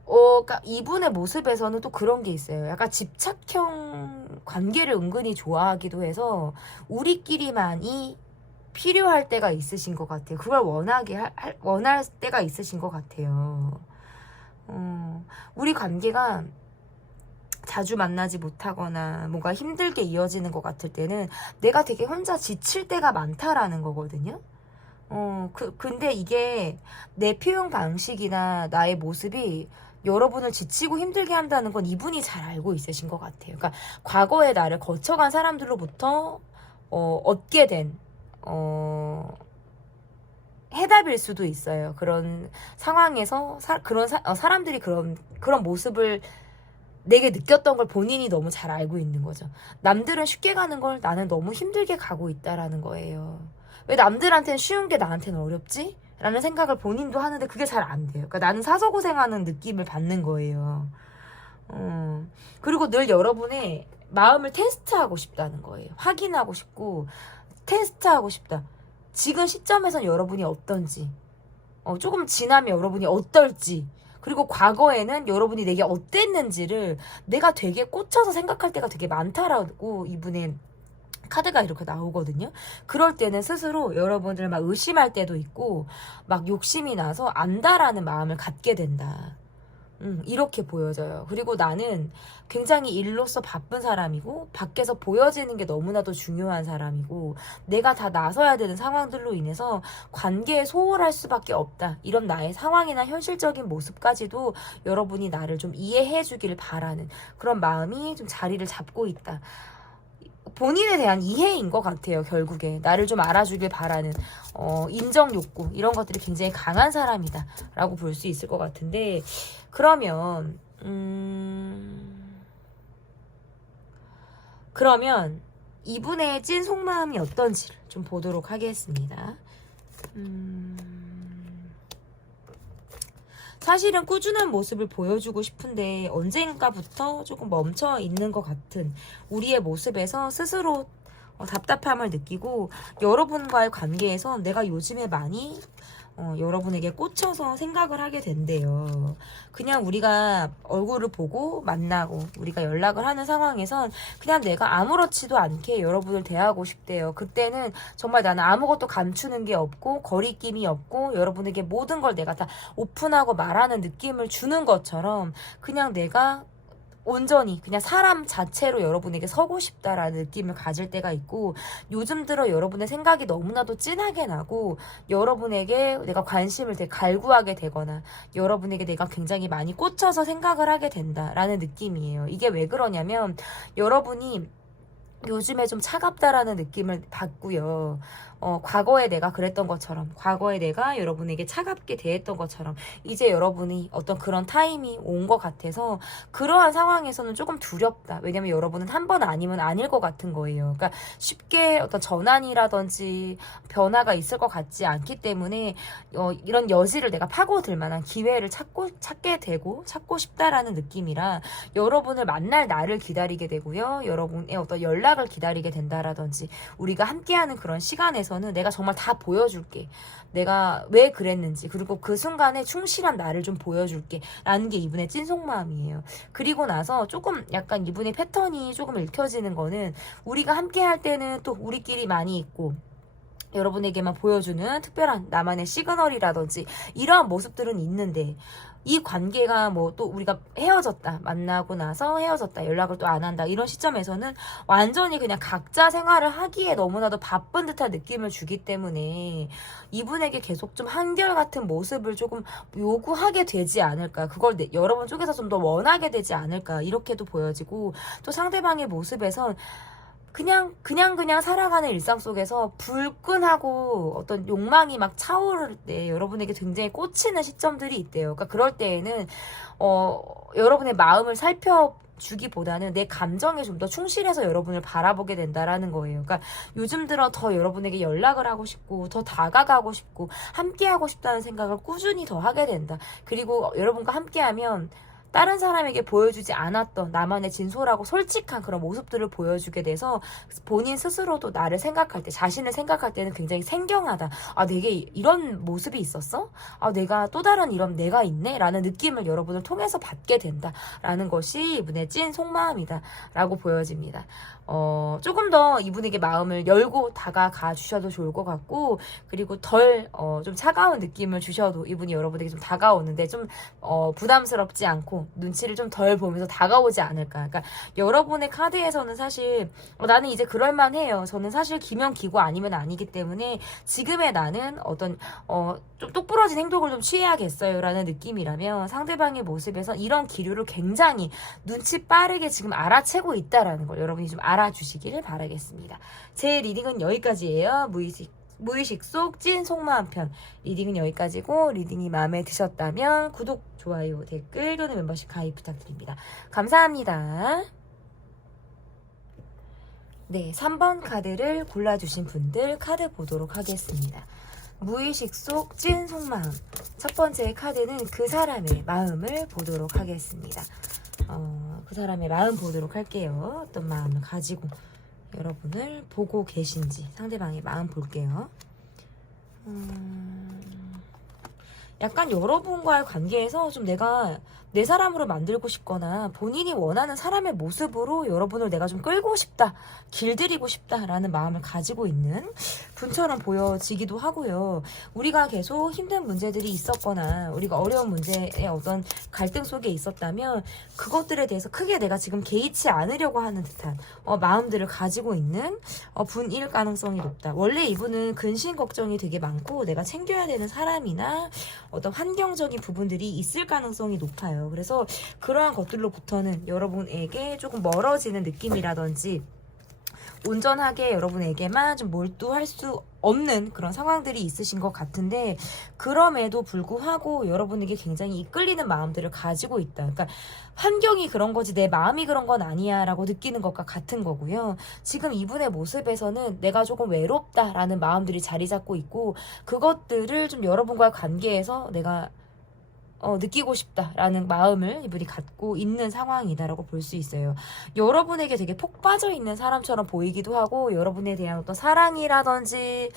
그러니까 이분의 모습에서는 또 그런 게 있어요. 약간 집착형 관계를 은근히 좋아하기도 해서 우리끼리만이 필요할 때가 있으신 것 같아요. 그걸 원할 때가 있으신 것 같아요. 우리 관계가 자주 만나지 못하거나 뭔가 힘들게 이어지는 것 같을 때는 내가 되게 혼자 지칠 때가 많다라는 거거든요. 근데 이게 내 표현 방식이나 나의 모습이 여러분을 지치고 힘들게 한다는 건 이분이 잘 알고 있으신 것 같아요. 그러니까 과거의 나를 거쳐간 사람들로부터 얻게 된 해답일 수도 있어요. 그런 상황에서 사람들이 그런 모습을 내게 느꼈던 걸 본인이 너무 잘 알고 있는 거죠. 남들은 쉽게 가는 걸 나는 너무 힘들게 가고 있다라는 거예요. 왜 남들한테는 쉬운 게 나한테는 어렵지? 라는 생각을 본인도 하는데 그게 잘 안 돼요. 그러니까 나는 사서고생하는 느낌을 받는 거예요. 그리고 늘 여러분의 마음을 테스트하고 싶다는 거예요. 확인하고 싶고 테스트하고 싶다. 지금 시점에선 여러분이 어떤지, 조금 지나면 여러분이 어떨지, 그리고 과거에는 여러분이 내게 어땠는지를 내가 되게 꽂혀서 생각할 때가 되게 많다라고 이분의 카드가 이렇게 나오거든요. 그럴 때는 스스로 여러분들 막 의심할 때도 있고 막 욕심이 나서 안다라는 마음을 갖게 된다. 이렇게 보여져요. 그리고 나는 굉장히 일로서 바쁜 사람이고 밖에서 보여지는 게 너무나도 중요한 사람이고 내가 다 나서야 되는 상황들로 인해서 관계에 소홀할 수밖에 없다. 이런 나의 상황이나 현실적인 모습까지도 여러분이 나를 좀 이해해 주기를 바라는 그런 마음이 좀 자리를 잡고 있다. 본인에 대한 이해인 것 같아요. 결국에 나를 좀 알아주길 바라는 인정 욕구 이런 것들이 굉장히 강한 사람이다 라고 볼 수 있을 것 같은데, 그러면 이분의 찐 속마음이 어떤지를 좀 보도록 하겠습니다. 사실은 꾸준한 모습을 보여주고 싶은데 언젠가부터 조금 멈춰 있는 것 같은 우리의 모습에서 스스로 답답함을 느끼고, 여러분과의 관계에서 내가 요즘에 많이 여러분에게 꽂혀서 생각을 하게 된대요. 그냥 우리가 얼굴을 보고 만나고 우리가 연락을 하는 상황에선 그냥 내가 아무렇지도 않게 여러분을 대하고 싶대요. 그때는 정말 나는 아무것도 감추는 게 없고 거리낌이 없고 여러분에게 모든 걸 내가 다 오픈하고 말하는 느낌을 주는 것처럼 그냥 내가 온전히 그냥 사람 자체로 여러분에게 서고 싶다라는 느낌을 가질 때가 있고, 요즘 들어 여러분의 생각이 너무나도 진하게 나고 여러분에게 내가 관심을 되게 갈구하게 되거나 여러분에게 내가 굉장히 많이 꽂혀서 생각을 하게 된다라는 느낌이에요. 이게 왜 그러냐면 여러분이 요즘에 좀 차갑다라는 느낌을 받고요. 과거에 내가 그랬던 것처럼, 과거에 내가 여러분에게 차갑게 대했던 것처럼 이제 여러분이 어떤 그런 타임이 온 것 같아서 그러한 상황에서는 조금 두렵다. 왜냐면 여러분은 한 번 아니면 아닐 것 같은 거예요. 그러니까 쉽게 어떤 전환이라든지 변화가 있을 것 같지 않기 때문에 이런 여지를 내가 파고들 만한 기회를 찾게 되고 찾고 싶다라는 느낌이라 여러분을 만날 날을 기다리게 되고요. 여러분의 어떤 연락을 기다리게 된다라든지 우리가 함께하는 그런 시간에서는 내가 정말 다 보여줄게. 내가 왜 그랬는지, 그리고 그 순간에 충실한 나를 좀 보여줄게 라는 게 이분의 찐속마음이에요. 그리고 나서 조금 약간 이분의 패턴이 조금 읽혀지는 거는 우리가 함께할 때는 또 우리끼리 많이 있고 여러분에게만 보여주는 특별한 나만의 시그널이라든지 이러한 모습들은 있는데, 이 관계가 뭐 또 우리가 헤어졌다, 만나고 나서 헤어졌다, 연락을 또 안 한다 이런 시점에서는 완전히 그냥 각자 생활을 하기에 너무나도 바쁜 듯한 느낌을 주기 때문에 이분에게 계속 좀 한결같은 모습을 조금 요구하게 되지 않을까, 그걸 여러분 쪽에서 좀 더 원하게 되지 않을까 이렇게도 보여지고, 또 상대방의 모습에선 그냥 살아가는 일상 속에서 불끈하고 어떤 욕망이 막 차오를 때 여러분에게 굉장히 꽂히는 시점들이 있대요. 그러니까 그럴 때에는 여러분의 마음을 살펴주기보다는 내 감정에 좀 더 충실해서 여러분을 바라보게 된다라는 거예요. 그러니까 요즘 들어 더 여러분에게 연락을 하고 싶고 더 다가가고 싶고 함께하고 싶다는 생각을 꾸준히 더 하게 된다. 그리고 여러분과 함께하면 다른 사람에게 보여주지 않았던 나만의 진솔하고 솔직한 그런 모습들을 보여주게 돼서 본인 스스로도 나를 생각할 때, 자신을 생각할 때는 굉장히 생경하다. 아, 내게 이런 모습이 있었어? 아, 내가 또 다른 이런 내가 있네? 라는 느낌을 여러분을 통해서 받게 된다라는 것이 이분의 찐 속마음이다 라고 보여집니다. 조금 더 이분에게 마음을 열고 다가가 주셔도 좋을 것 같고, 그리고 좀 차가운 느낌을 주셔도 이분이 여러분에게 좀 다가오는데 좀 부담스럽지 않고 눈치를 좀 덜 보면서 다가오지 않을까. 그러니까 여러분의 카드에서는 사실 나는 이제 그럴만해요. 저는 사실 기면 기고 아니면 아니기 때문에 지금의 나는 어떤 좀 똑부러진 행동을 좀 취해야겠어요 라는 느낌이라면, 상대방의 모습에서 이런 기류를 굉장히 눈치 빠르게 지금 알아채고 있다라는 걸 여러분이 좀 알아주시기를 바라겠습니다. 제 리딩은 여기까지예요. 무의식 속 찐 속마음 편 리딩은 여기까지고, 리딩이 마음에 드셨다면 구독, 좋아요, 댓글 또는 멤버십 가입 부탁드립니다. 감사합니다. 네, 3번 카드를 골라주신 분들 카드 보도록 하겠습니다. 무의식 속 찐 속마음. 첫 번째 카드는 그 사람의 마음을 보도록 하겠습니다. 그 사람의 마음 보도록 할게요. 어떤 마음을 가지고 여러분을 보고 계신지 상대방의 마음 볼게요. 약간 여러분과의 관계에서 좀 내가 내 사람으로 만들고 싶거나 본인이 원하는 사람의 모습으로 여러분을 내가 좀 끌고 싶다, 길들이고 싶다라는 마음을 가지고 있는 분처럼 보여지기도 하고요. 우리가 계속 힘든 문제들이 있었거나 우리가 어려운 문제에 어떤 갈등 속에 있었다면 그것들에 대해서 크게 내가 지금 개의치 않으려고 하는 듯한 마음들을 가지고 있는 분일 가능성이 높다. 원래 이분은 근심 걱정이 되게 많고 내가 챙겨야 되는 사람이나 어떤 환경적인 부분들이 있을 가능성이 높아요. 그래서 그러한 것들로부터는 여러분에게 조금 멀어지는 느낌이라든지 온전하게 여러분에게만 좀 몰두할 수 없는 그런 상황들이 있으신 것 같은데, 그럼에도 불구하고 여러분에게 굉장히 이끌리는 마음들을 가지고 있다. 그러니까 환경이 그런 거지 내 마음이 그런 건 아니야 라고 느끼는 것과 같은 거고요. 지금 이분의 모습에서는 내가 조금 외롭다라는 마음들이 자리 잡고 있고, 그것들을 좀 여러분과의 관계에서 내가 느끼고 싶다라는 마음을 이분이 갖고 있는 상황이다라고 볼 수 있어요. 여러분에게 되게 폭 빠져 있는 사람처럼 보이기도 하고, 여러분에 대한 어떤 사랑이라든지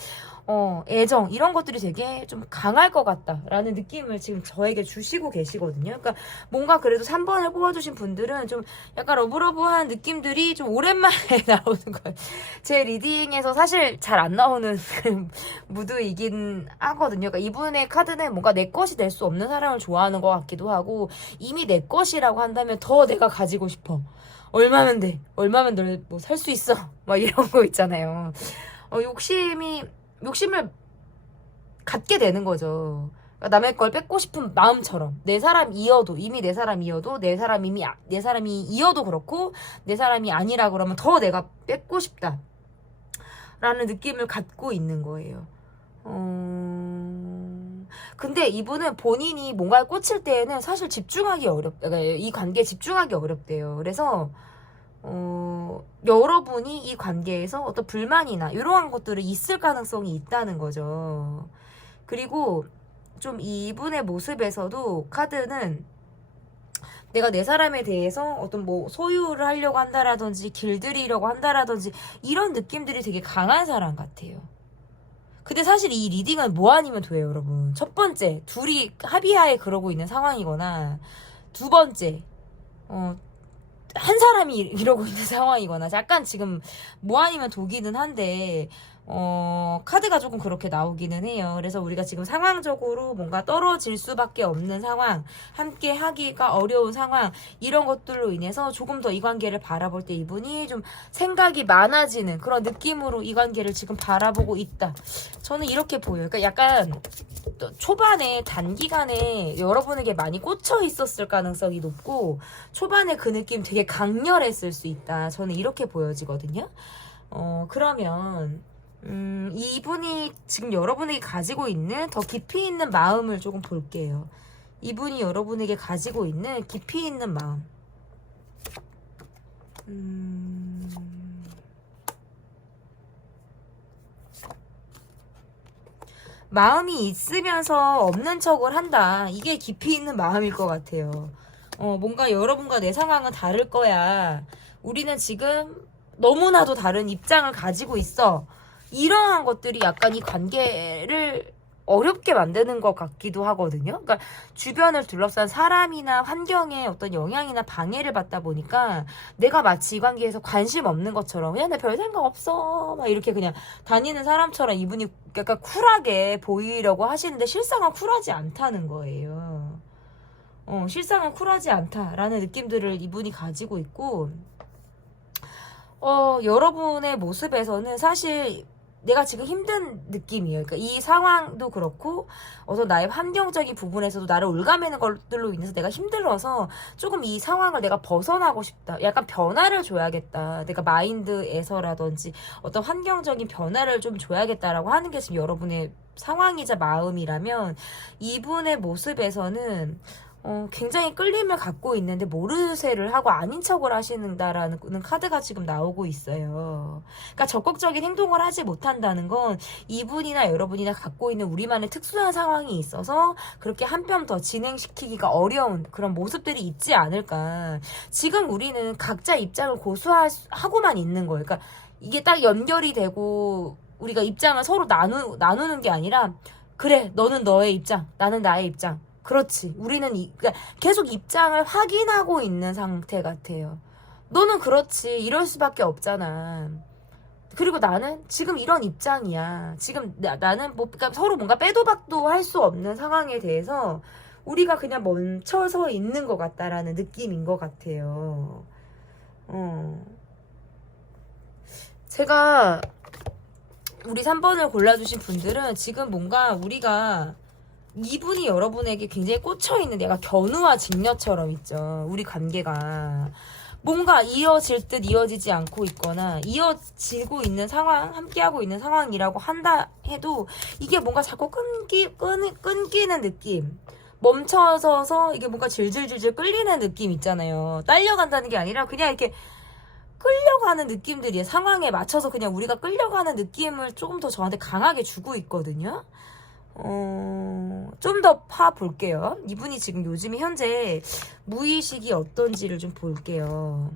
애정 이런 것들이 되게 좀 강할 것 같다라는 느낌을 지금 저에게 주시고 계시거든요. 그러니까 뭔가 그래도 3번을 뽑아주신 분들은 좀 약간 러브러브한 느낌들이 좀 오랜만에 나오는 거예요. 제 리딩에서 사실 잘 안 나오는 무드이긴 하거든요. 그러니까 이분의 카드는 뭔가 내 것이 될 수 없는 사람을 좋아하는 것 같기도 하고, 이미 내 것이라고 한다면 더 내가 가지고 싶어. 얼마면 돼? 얼마면 너 뭐 살 수 있어? 막 이런 거 있잖아요. 욕심을 갖게 되는 거죠. 그러니까 남의 걸 뺏고 싶은 마음처럼 내 사람이어도, 이미 내 사람이어도, 내 사람이 이어도 그렇고 내 사람이 아니라 그러면 더 내가 뺏고 싶다 라는 느낌을 갖고 있는 거예요. 근데 이분은 본인이 뭔가에 꽂힐 때에는 사실 그러니까 이 관계에 집중하기 어렵대요. 그래서 여러분이 이 관계에서 어떤 불만이나 이러한 것들이 있을 가능성이 있다는 거죠. 그리고 좀 이분의 모습에서도 카드는 내가 내 사람에 대해서 어떤 뭐 소유를 하려고 한다라든지 길들이려고 한다라든지 이런 느낌들이 되게 강한 사람 같아요. 근데 사실 이 리딩은 뭐 아니면 돼요, 여러분. 첫 번째, 둘이 합의하에 그러고 있는 상황이거나, 두 번째, 한 사람이 이러고 있는 상황이거나, 약간 지금 뭐 아니면 독이는 한데, 카드가 조금 그렇게 나오기는 해요. 그래서 우리가 지금 상황적으로 뭔가 떨어질 수밖에 없는 상황, 함께 하기가 어려운 상황, 이런 것들로 인해서 조금 더 이 관계를 바라볼 때 이분이 좀 생각이 많아지는 그런 느낌으로 이 관계를 지금 바라보고 있다. 저는 이렇게 보여요. 그러니까 약간 초반에 단기간에 여러분에게 많이 꽂혀 있었을 가능성이 높고, 초반에 그 느낌 되게 강렬했을 수 있다. 저는 이렇게 보여지거든요. 그러면 이분이 지금 여러분에게 가지고 있는 더 깊이 있는 마음을 조금 볼게요. 이분이 여러분에게 가지고 있는 깊이 있는 마음. 마음이 있으면서 없는 척을 한다. 이게 깊이 있는 마음일 것 같아요. 뭔가 여러분과 내 상황은 다를 거야. 우리는 지금 너무나도 다른 입장을 가지고 있어. 이러한 것들이 약간 이 관계를 어렵게 만드는 것 같기도 하거든요. 그러니까 주변을 둘러싼 사람이나 환경에 어떤 영향이나 방해를 받다 보니까 내가 마치 이 관계에서 관심 없는 것처럼 그냥 내 별 생각 없어 막 이렇게 그냥 다니는 사람처럼 이분이 약간 쿨하게 보이려고 하시는데 실상은 쿨하지 않다는 거예요. 실상은 쿨하지 않다라는 느낌들을 이분이 가지고 있고, 여러분의 모습에서는 사실 내가 지금 힘든 느낌이에요. 그러니까 이 상황도 그렇고 어떤 나의 환경적인 부분에서도 나를 올가매는 것들로 인해서 내가 힘들어서 조금 이 상황을 내가 벗어나고 싶다. 약간 변화를 줘야겠다. 내가 마인드에서라든지 어떤 환경적인 변화를 좀 줘야겠다라고 하는 게 지금 여러분의 상황이자 마음이라면, 이분의 모습에서는 굉장히 끌림을 갖고 있는데 모르쇠를 하고 아닌 척을 하시는다라는 카드가 지금 나오고 있어요. 그러니까 적극적인 행동을 하지 못한다는 건 이분이나 여러분이나 갖고 있는 우리만의 특수한 상황이 있어서 그렇게 한 뼘 더 진행시키기가 어려운 그런 모습들이 있지 않을까. 지금 우리는 각자 입장을 고수하고만 있는 거예요. 그러니까 이게 딱 연결이 되고 우리가 입장을 서로 나누는 게 아니라 그래, 너는 너의 입장, 나는 나의 입장. 그렇지. 우리는 그러니까 계속 입장을 확인하고 있는 상태 같아요. 너는 그렇지. 이럴 수밖에 없잖아. 그리고 나는 지금 이런 입장이야. 지금 나는 뭐 그러니까 서로 뭔가 빼도 박도 할 수 없는 상황에 대해서 우리가 그냥 멈춰서 있는 것 같다라는 느낌인 것 같아요. 제가 우리 3번을 골라주신 분들은 지금 뭔가 우리가 이분이 여러분에게 굉장히 꽂혀있는 약간 견우와 직녀처럼 있죠. 우리 관계가. 뭔가 이어질 듯 이어지지 않고 있거나 이어지고 있는 상황, 함께하고 있는 상황이라고 한다 해도 이게 뭔가 자꾸 끊기는 느낌. 멈춰서서 이게 뭔가 질질질질 끌리는 느낌 있잖아요. 딸려간다는 게 아니라 그냥 이렇게 끌려가는 느낌들이에요. 상황에 맞춰서 그냥 우리가 끌려가는 느낌을 조금 더 저한테 강하게 주고 있거든요. 좀 더 파볼게요. 이분이 지금 요즘 현재 무의식이 어떤지를 좀 볼게요.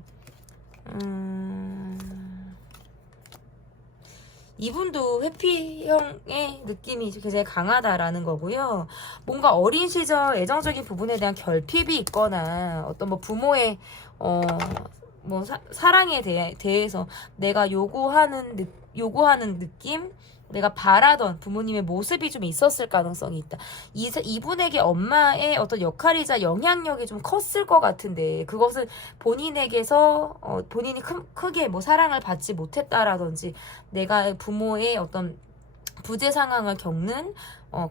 이분도 회피형의 느낌이 굉장히 강하다라는 거고요. 뭔가 어린 시절 애정적인 부분에 대한 결핍이 있거나 어떤 뭐 부모의 뭐 사랑에 대해서 내가 요구하는 느낌? 내가 바라던 부모님의 모습이 좀 있었을 가능성이 있다. 이분에게 엄마의 어떤 역할이자 영향력이 좀 컸을 것 같은데 그것은 본인에게서 본인이 크게 뭐 사랑을 받지 못했다라든지 내가 부모의 어떤 부재 상황을 겪는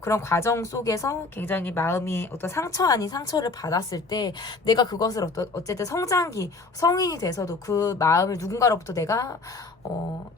그런 과정 속에서 굉장히 마음이 어떤 상처 아닌 상처를 받았을 때 내가 그것을 어쨌든 성인이 돼서도 그 마음을 누군가로부터 내가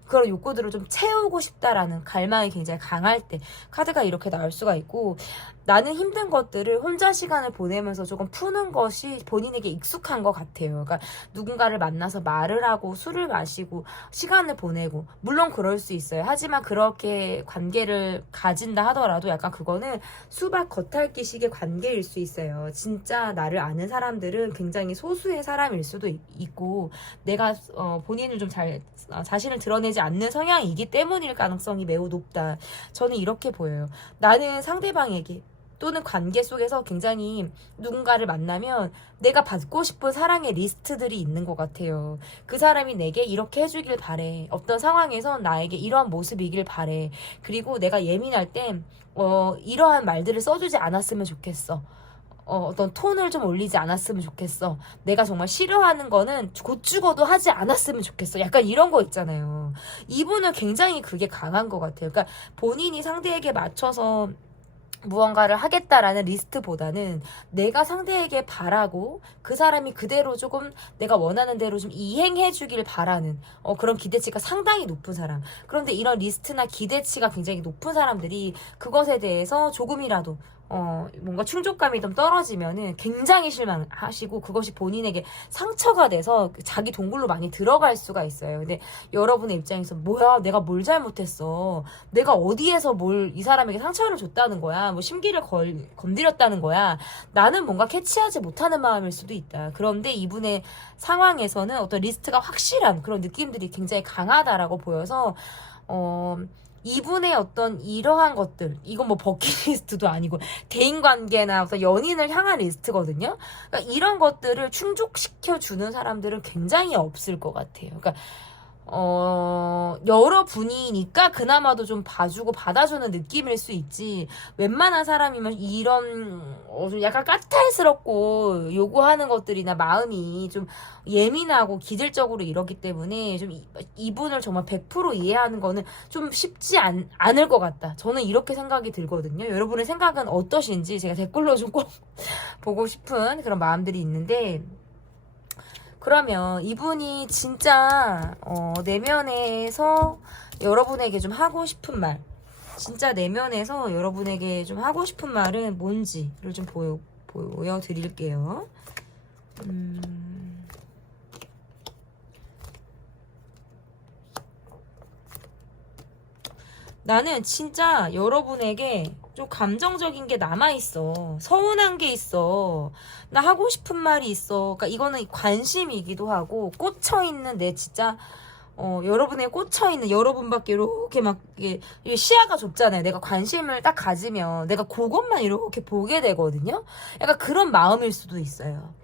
그런 욕구들을 좀 채우고 싶다라는 갈망이 굉장히 강할 때 카드가 이렇게 나올 수가 있고 나는 힘든 것들을 혼자 시간을 보내면서 조금 푸는 것이 본인에게 익숙한 것 같아요. 그러니까 누군가를 만나서 말을 하고 술을 마시고 시간을 보내고 물론 그럴 수 있어요. 하지만 그렇게 관계를 가진다 하더라도 약간 그거는 수박 겉핥기식의 관계일 수 있어요. 진짜 나를 아는 사람들은 굉장히 소수의 사람일 수도 있고 내가 본인을 좀 자신을 드러내지 않는 성향이기 때문일 가능성이 매우 높다. 저는 이렇게 보여요. 나는 상대방에게 또는 관계 속에서 굉장히 누군가를 만나면 내가 받고 싶은 사랑의 리스트들이 있는 것 같아요. 그 사람이 내게 이렇게 해주길 바래. 어떤 상황에선 나에게 이러한 모습이길 바래. 그리고 내가 예민할 땐 이러한 말들을 써주지 않았으면 좋겠어. 어떤 톤을 좀 올리지 않았으면 좋겠어. 내가 정말 싫어하는 거는 곧 죽어도 하지 않았으면 좋겠어. 약간 이런 거 있잖아요. 이분은 굉장히 그게 강한 것 같아요. 그러니까 본인이 상대에게 맞춰서 무언가를 하겠다라는 리스트보다는 내가 상대에게 바라고 그 사람이 그대로 조금 내가 원하는 대로 좀 이행해 주길 바라는 그런 기대치가 상당히 높은 사람. 그런데 이런 리스트나 기대치가 굉장히 높은 사람들이 그것에 대해서 조금이라도 뭔가 충족감이 좀 떨어지면은 굉장히 실망하시고 그것이 본인에게 상처가 돼서 자기 동굴로 많이 들어갈 수가 있어요. 근데 여러분의 입장에서 뭐야 내가 뭘 잘못했어, 내가 어디에서 뭘 이 사람에게 상처를 줬다는 거야, 뭐 심기를 건드렸다는 거야, 나는 뭔가 캐치하지 못하는 마음일 수도 있다. 그런데 이분의 상황에서는 어떤 리스트가 확실한 그런 느낌들이 굉장히 강하다라고 보여서 이분의 어떤 이러한 것들, 이건 뭐 버킷리스트도 아니고 대인관계나 어떤 연인을 향한 리스트거든요. 그러니까 이런 것들을 충족시켜주는 사람들은 굉장히 없을 것 같아요. 그러니까 여러 분이니까 그나마도 좀 봐주고 받아주는 느낌일 수 있지, 웬만한 사람이면 이런 좀 약간 까탈스럽고 요구하는 것들이나 마음이 좀 예민하고 기질적으로 이렇기 때문에 좀 이분을 정말 100% 이해하는 거는 좀 쉽지 않을 것 같다. 저는 이렇게 생각이 들거든요. 여러분의 생각은 어떠신지 제가 댓글로 좀 꼭 보고 싶은 그런 마음들이 있는데, 그러면 이분이 진짜 내면에서 여러분에게 좀 하고 싶은 말, 진짜 내면에서 여러분에게 좀 하고 싶은 말은 뭔지를 좀 보여드릴게요. 나는 진짜 여러분에게 좀 감정적인 게 남아있어. 서운한 게 있어. 나 하고 싶은 말이 있어. 그러니까 이거는 관심이기도 하고 꽂혀있는 내 진짜 여러분에 꽂혀있는 여러분밖에 이렇게 막, 이게 시야가 좁잖아요. 내가 관심을 딱 가지면 내가 그것만 이렇게 보게 되거든요. 약간 그런 마음일 수도 있어요.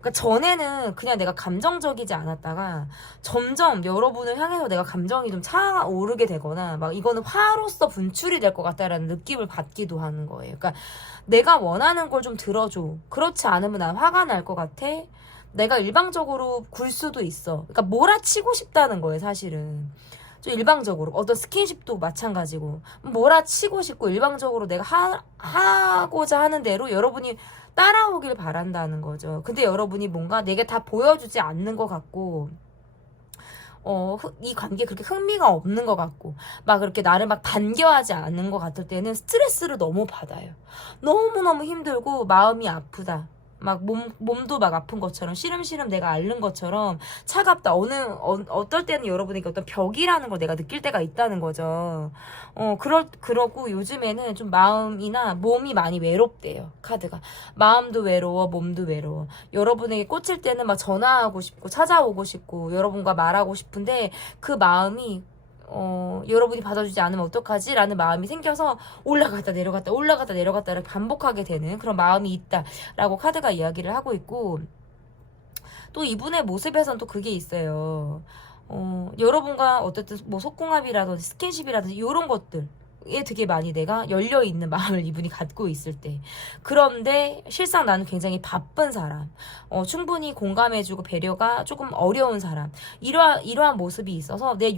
그러니까 전에는 그냥 내가 감정적이지 않았다가 점점 여러분을 향해서 내가 감정이 좀 차오르게 되거나 막 이거는 화로서 분출이 될 것 같다라는 느낌을 받기도 하는 거예요. 그러니까 내가 원하는 걸 좀 들어줘. 그렇지 않으면 난 화가 날 것 같아. 내가 일방적으로 굴 수도 있어. 그러니까 몰아치고 싶다는 거예요, 사실은. 좀 일방적으로. 어떤 스킨십도 마찬가지고. 몰아치고 싶고 일방적으로 내가 하고자 하는 대로 여러분이 따라오길 바란다는 거죠. 근데 여러분이 뭔가 내게 다 보여주지 않는 것 같고, 이 관계에 그렇게 흥미가 없는 것 같고, 막 그렇게 나를 막 반겨하지 않는 것 같을 때는 스트레스를 너무 받아요. 너무너무 힘들고 마음이 아프다. 막 몸도 막 아픈 것처럼 시름시름 내가 앓는 것처럼 차갑다. 어떨 때는 여러분에게 어떤 벽이라는 걸 내가 느낄 때가 있다는 거죠. 그러고 요즘에는 좀 마음이나 몸이 많이 외롭대요. 카드가. 마음도 외로워, 몸도 외로워. 여러분에게 꽂힐 때는 막 전화하고 싶고 찾아오고 싶고 여러분과 말하고 싶은데 그 마음이 여러분이 받아주지 않으면 어떡하지? 라는 마음이 생겨서 올라갔다 내려갔다 올라갔다 내려갔다를 반복하게 되는 그런 마음이 있다라고 카드가 이야기를 하고 있고, 또 이분의 모습에선 또 그게 있어요. 여러분과 어쨌든 뭐 속궁합이라든지 스킨십이라든지 이런 것들 에 되게 많이 내가 열려있는 마음을 이분이 갖고 있을 때, 그런데 실상 나는 굉장히 바쁜 사람, 충분히 공감해주고 배려가 조금 어려운 사람, 이러한 모습이 있어서 내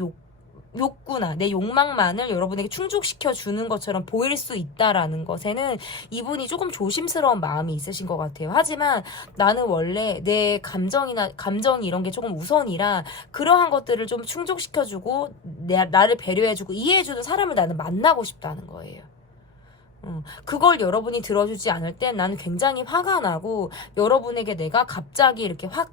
욕구나 내 욕망만을 여러분에게 충족시켜 주는 것처럼 보일 수 있다라는 것에는 이분이 조금 조심스러운 마음이 있으신 것 같아요. 하지만 나는 원래 내 감정이 이런 게 조금 우선이라 그러한 것들을 좀 충족시켜주고 나를 배려해주고 이해해주는 사람을 나는 만나고 싶다는 거예요. 그걸 여러분이 들어주지 않을 땐 나는 굉장히 화가 나고 여러분에게 내가 갑자기 이렇게 확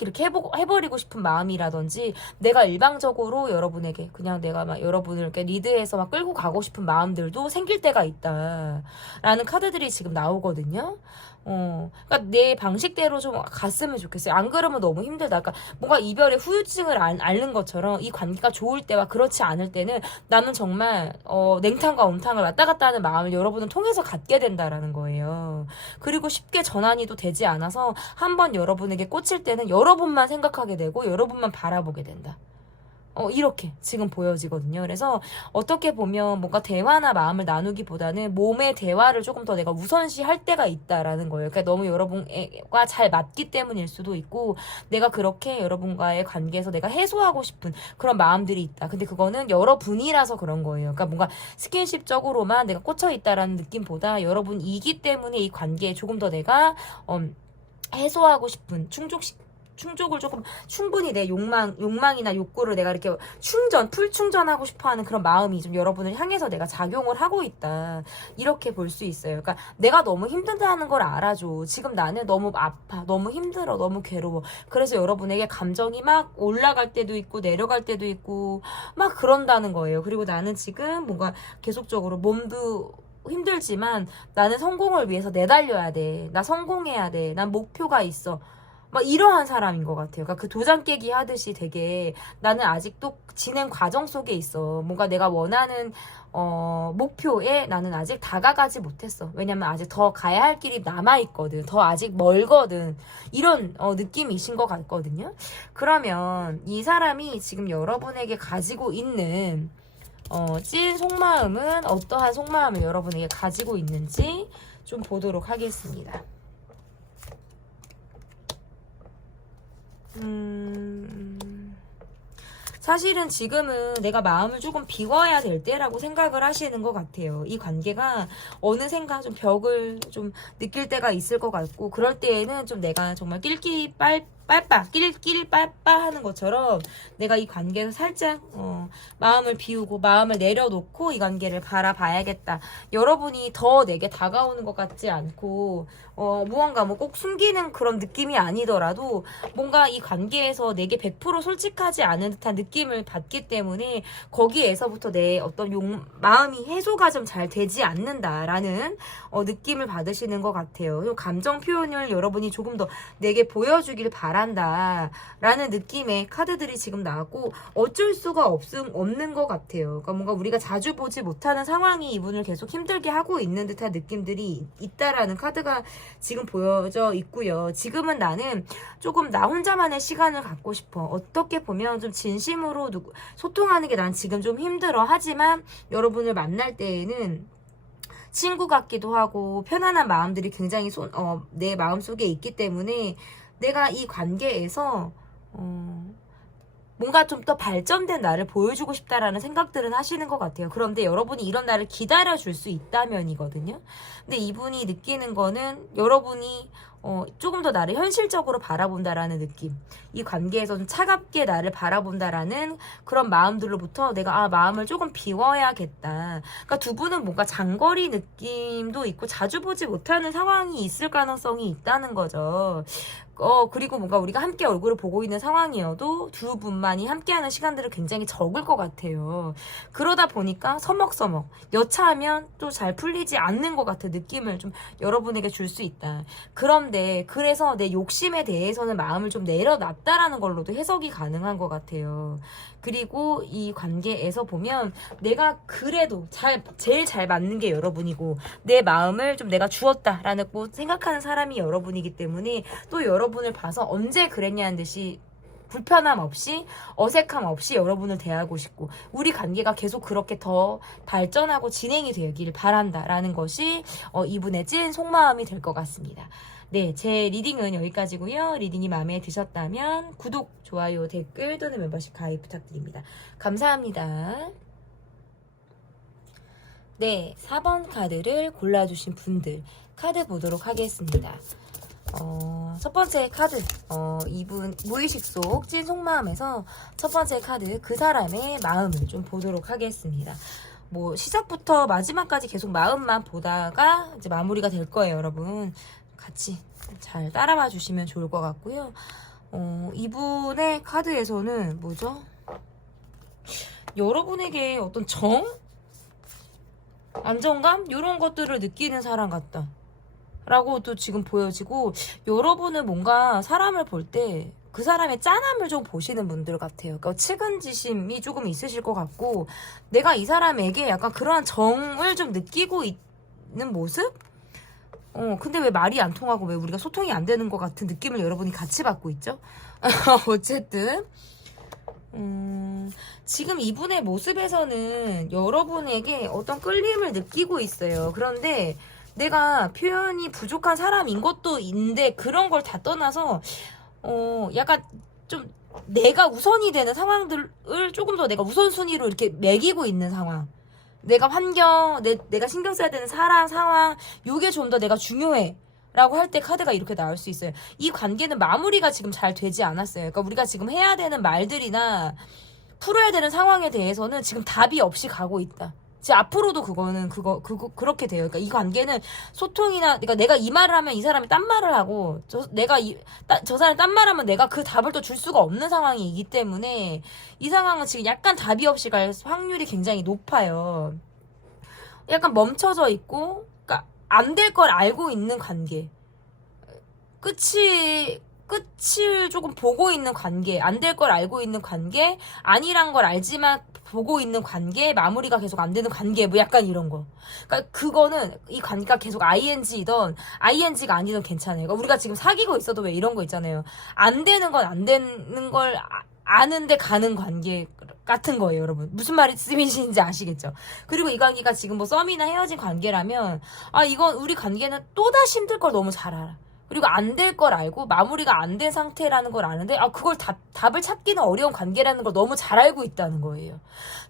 이렇게 해버리고 싶은 마음이라든지 내가 일방적으로 여러분에게 그냥 내가 막 여러분을 이렇게 리드해서 막 끌고 가고 싶은 마음들도 생길 때가 있다라는 카드들이 지금 나오거든요. 그러니까 내 방식대로 좀 갔으면 좋겠어요. 안 그러면 너무 힘들다. 그러니까 뭔가 이별의 후유증을 앓는 것처럼 이 관계가 좋을 때와 그렇지 않을 때는 나는 정말 냉탕과 온탕을 왔다 갔다 하는 마음을 여러분을 통해서 갖게 된다라는 거예요. 그리고 쉽게 전환이 또 되지 않아서 한번 여러분에게 꽂힐 때는 여러분만 생각하게 되고 여러분만 바라보게 된다. 이렇게 지금 보여지거든요. 그래서 어떻게 보면 뭔가 대화나 마음을 나누기보다는 몸의 대화를 조금 더 내가 우선시 할 때가 있다라는 거예요. 그러니까 너무 여러분과 잘 맞기 때문일 수도 있고 내가 그렇게 여러분과의 관계에서 내가 해소하고 싶은 그런 마음들이 있다. 근데 그거는 여러분이라서 그런 거예요. 그러니까 뭔가 스킨십적으로만 내가 꽂혀 있다라는 느낌보다 여러분이기 때문에 이 관계에 조금 더 내가 해소하고 싶은 충족을 조금 충분히 내 욕망이나 욕구를 내가 이렇게 풀 충전하고 싶어 하는 그런 마음이 좀 여러분을 향해서 내가 작용을 하고 있다. 이렇게 볼 수 있어요. 그러니까 내가 너무 힘들다는 걸 알아줘. 지금 나는 너무 아파. 너무 힘들어. 너무 괴로워. 그래서 여러분에게 감정이 막 올라갈 때도 있고 내려갈 때도 있고 막 그런다는 거예요. 그리고 나는 지금 뭔가 계속적으로 몸도 힘들지만 나는 성공을 위해서 내달려야 돼. 나 성공해야 돼. 난 목표가 있어. 막 이러한 사람인 것 같아요. 그러니까 그 도장 깨기 하듯이 되게 나는 아직도 진행 과정 속에 있어. 뭔가 내가 원하는 목표에 나는 아직 다가가지 못했어. 왜냐면 아직 더 가야 할 길이 남아있거든. 더 아직 멀거든. 이런 느낌이신 것 같거든요. 그러면 이 사람이 지금 여러분에게 가지고 있는 찐 속마음은 어떠한 속마음을 여러분에게 가지고 있는지 좀 보도록 하겠습니다. 사실은 지금은 내가 마음을 조금 비워야 될 때라고 생각을 하시는 것 같아요. 이 관계가 어느샌가 좀 벽을 좀 느낄 때가 있을 것 같고, 그럴 때에는 좀 내가 정말 낄끼 빨빠 하는 것처럼 내가 이 관계에서 살짝 마음을 비우고 마음을 내려놓고 이 관계를 바라봐야겠다. 여러분이 더 내게 다가오는 것 같지 않고 무언가 뭐 꼭 숨기는 그런 느낌이 아니더라도 뭔가 이 관계에서 내게 100% 솔직하지 않은 듯한 느낌을 받기 때문에 거기에서부터 내 어떤 마음이 해소가 좀 잘 되지 않는다라는 느낌을 받으시는 것 같아요. 감정 표현을 여러분이 조금 더 내게 보여주길 바랍니다. 바란다 라는 느낌의 카드들이 지금 나왔고, 어쩔 수가 없는 것 같아요. 그러니까 뭔가 우리가 자주 보지 못하는 상황이 이분을 계속 힘들게 하고 있는 듯한 느낌들이 있다라는 카드가 지금 보여져 있고요. 지금은 나는 조금 나 혼자만의 시간을 갖고 싶어. 어떻게 보면 좀 진심으로 소통하는 게 난 지금 좀 힘들어. 하지만 여러분을 만날 때에는 친구 같기도 하고 편안한 마음들이 굉장히 내 마음속에 있기 때문에 내가 이 관계에서 뭔가 좀 더 발전된 나를 보여주고 싶다라는 생각들은 하시는 것 같아요. 그런데 여러분이 이런 나를 기다려줄 수 있다면이거든요. 근데 이분이 느끼는 거는 여러분이 조금 더 나를 현실적으로 바라본다라는 느낌, 이 관계에서 좀 차갑게 나를 바라본다라는 그런 마음들로부터 내가 마음을 조금 비워야겠다. 그러니까 두 분은 뭔가 장거리 느낌도 있고 자주 보지 못하는 상황이 있을 가능성이 있다는 거죠. 그리고 뭔가 우리가 함께 얼굴을 보고 있는 상황이어도 두 분만이 함께하는 시간들은 굉장히 적을 것 같아요. 그러다 보니까 서먹서먹 여차하면 또 잘 풀리지 않는 것 같은 느낌을 좀 여러분에게 줄 수 있다. 그런데 그래서 내 욕심에 대해서는 마음을 좀 내려놨다라는 걸로도 해석이 가능한 것 같아요. 그리고 이 관계에서 보면 내가 그래도 제일 잘 맞는 게 여러분이고 내 마음을 좀 내가 주었다라는 생각하는 사람이 여러분이기 때문에 또 여러분을 봐서 언제 그랬냐는 듯이 불편함 없이 어색함 없이 여러분을 대하고 싶고 우리 관계가 계속 그렇게 더 발전하고 진행이 되길 바란다라는 것이 이분의 찐 속마음이 될 것 같습니다. 네, 제 리딩은 여기까지고요. 리딩이 마음에 드셨다면 구독, 좋아요, 댓글 또는 멤버십 가입 부탁드립니다. 감사합니다. 네, 4번 카드를 골라주신 분들 카드 보도록 하겠습니다. 첫 번째 카드, 이분 무의식 속 찐 속마음에서 첫 번째 카드, 그 사람의 마음을 좀 보도록 하겠습니다. 뭐 시작부터 마지막까지 계속 마음만 보다가 이제 마무리가 될 거예요, 여러분. 같이 잘 따라와 주시면 좋을 것 같고요. 이분의 카드에서는 뭐죠? 여러분에게 어떤 안정감? 이런 것들을 느끼는 사람 같다 라고 또 지금 보여지고, 여러분은 뭔가 사람을 볼 때 그 사람의 짠함을 좀 보시는 분들 같아요. 그러니까 측은지심이 조금 있으실 것 같고, 내가 이 사람에게 약간 그러한 정을 좀 느끼고 있는 모습? 근데 왜 말이 안 통하고 왜 우리가 소통이 안 되는 것 같은 느낌을 여러분이 같이 받고 있죠? 어쨌든 지금 이분의 모습에서는 여러분에게 어떤 끌림을 느끼고 있어요. 그런데 내가 표현이 부족한 사람인 것도 있는데 그런 걸 다 떠나서 약간 좀 내가 우선이 되는 상황들을 조금 더 내가 우선순위로 이렇게 매기고 있는 상황, 내가 환경, 내가 신경 써야 되는 사람, 상황, 요게 좀 더 내가 중요해 라고 할 때 카드가 이렇게 나올 수 있어요. 이 관계는 마무리가 지금 잘 되지 않았어요. 그러니까 우리가 지금 해야 되는 말들이나 풀어야 되는 상황에 대해서는 지금 답이 없이 가고 있다. 이제 앞으로도 그렇게 돼요. 그러니까 이 관계는 소통이나, 그러니까 내가 이 말을 하면 이 사람이 딴 말을 하고, 저 사람이 딴 말 하면 내가 그 답을 또 줄 수가 없는 상황이기 때문에 이 상황은 지금 약간 답이 없이 갈 확률이 굉장히 높아요. 약간 멈춰져 있고, 그러니까 안 될 걸 알고 있는 관계. 끝을 조금 보고 있는 관계, 안 될 걸 알고 있는 관계, 아니란 걸 알지만 보고 있는 관계, 마무리가 계속 안 되는 관계, 뭐 약간 이런 거. 그러니까 그거는 이 관계가 계속 ing이던 ing가 아니던 괜찮아요. 그러니까 우리가 지금 사귀고 있어도 왜 이런 거 있잖아요. 안 되는 건 안 되는 걸 아는데 가는 관계 같은 거예요, 여러분. 무슨 말씀이신지 아시겠죠? 그리고 이 관계가 지금 뭐 썸이나 헤어진 관계라면 이건 우리 관계는 또다시 힘들 걸 너무 잘 알아. 그리고 안 될 걸 알고 마무리가 안 된 상태라는 걸 아는데 그걸 답을 찾기는 어려운 관계라는 걸 너무 잘 알고 있다는 거예요.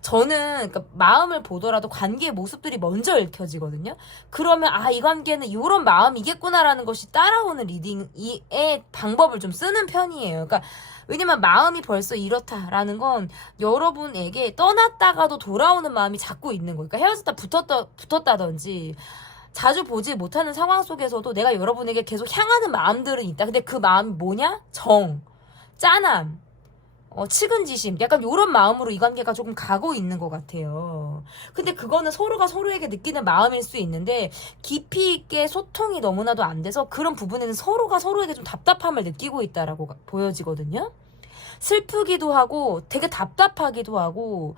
저는 그러니까 마음을 보더라도 관계의 모습들이 먼저 읽혀지거든요. 그러면 이 관계는 이런 마음이겠구나라는 것이 따라오는 리딩의 방법을 좀 쓰는 편이에요. 그러니까 왜냐면 마음이 벌써 이렇다라는 건 여러분에게 떠났다가도 돌아오는 마음이 자꾸 있는 거예요. 그러니까 헤어졌다 붙었다든지 자주 보지 못하는 상황 속에서도 내가 여러분에게 계속 향하는 마음들은 있다. 근데 그 마음이 뭐냐? 짠함, 측은지심, 약간 요런 마음으로 이 관계가 조금 가고 있는 것 같아요. 근데 그거는 서로가 서로에게 느끼는 마음일 수 있는데, 깊이 있게 소통이 너무나도 안 돼서 그런 부분에는 서로가 서로에게 좀 답답함을 느끼고 있다라고 보여지거든요. 슬프기도 하고, 되게 답답하기도 하고,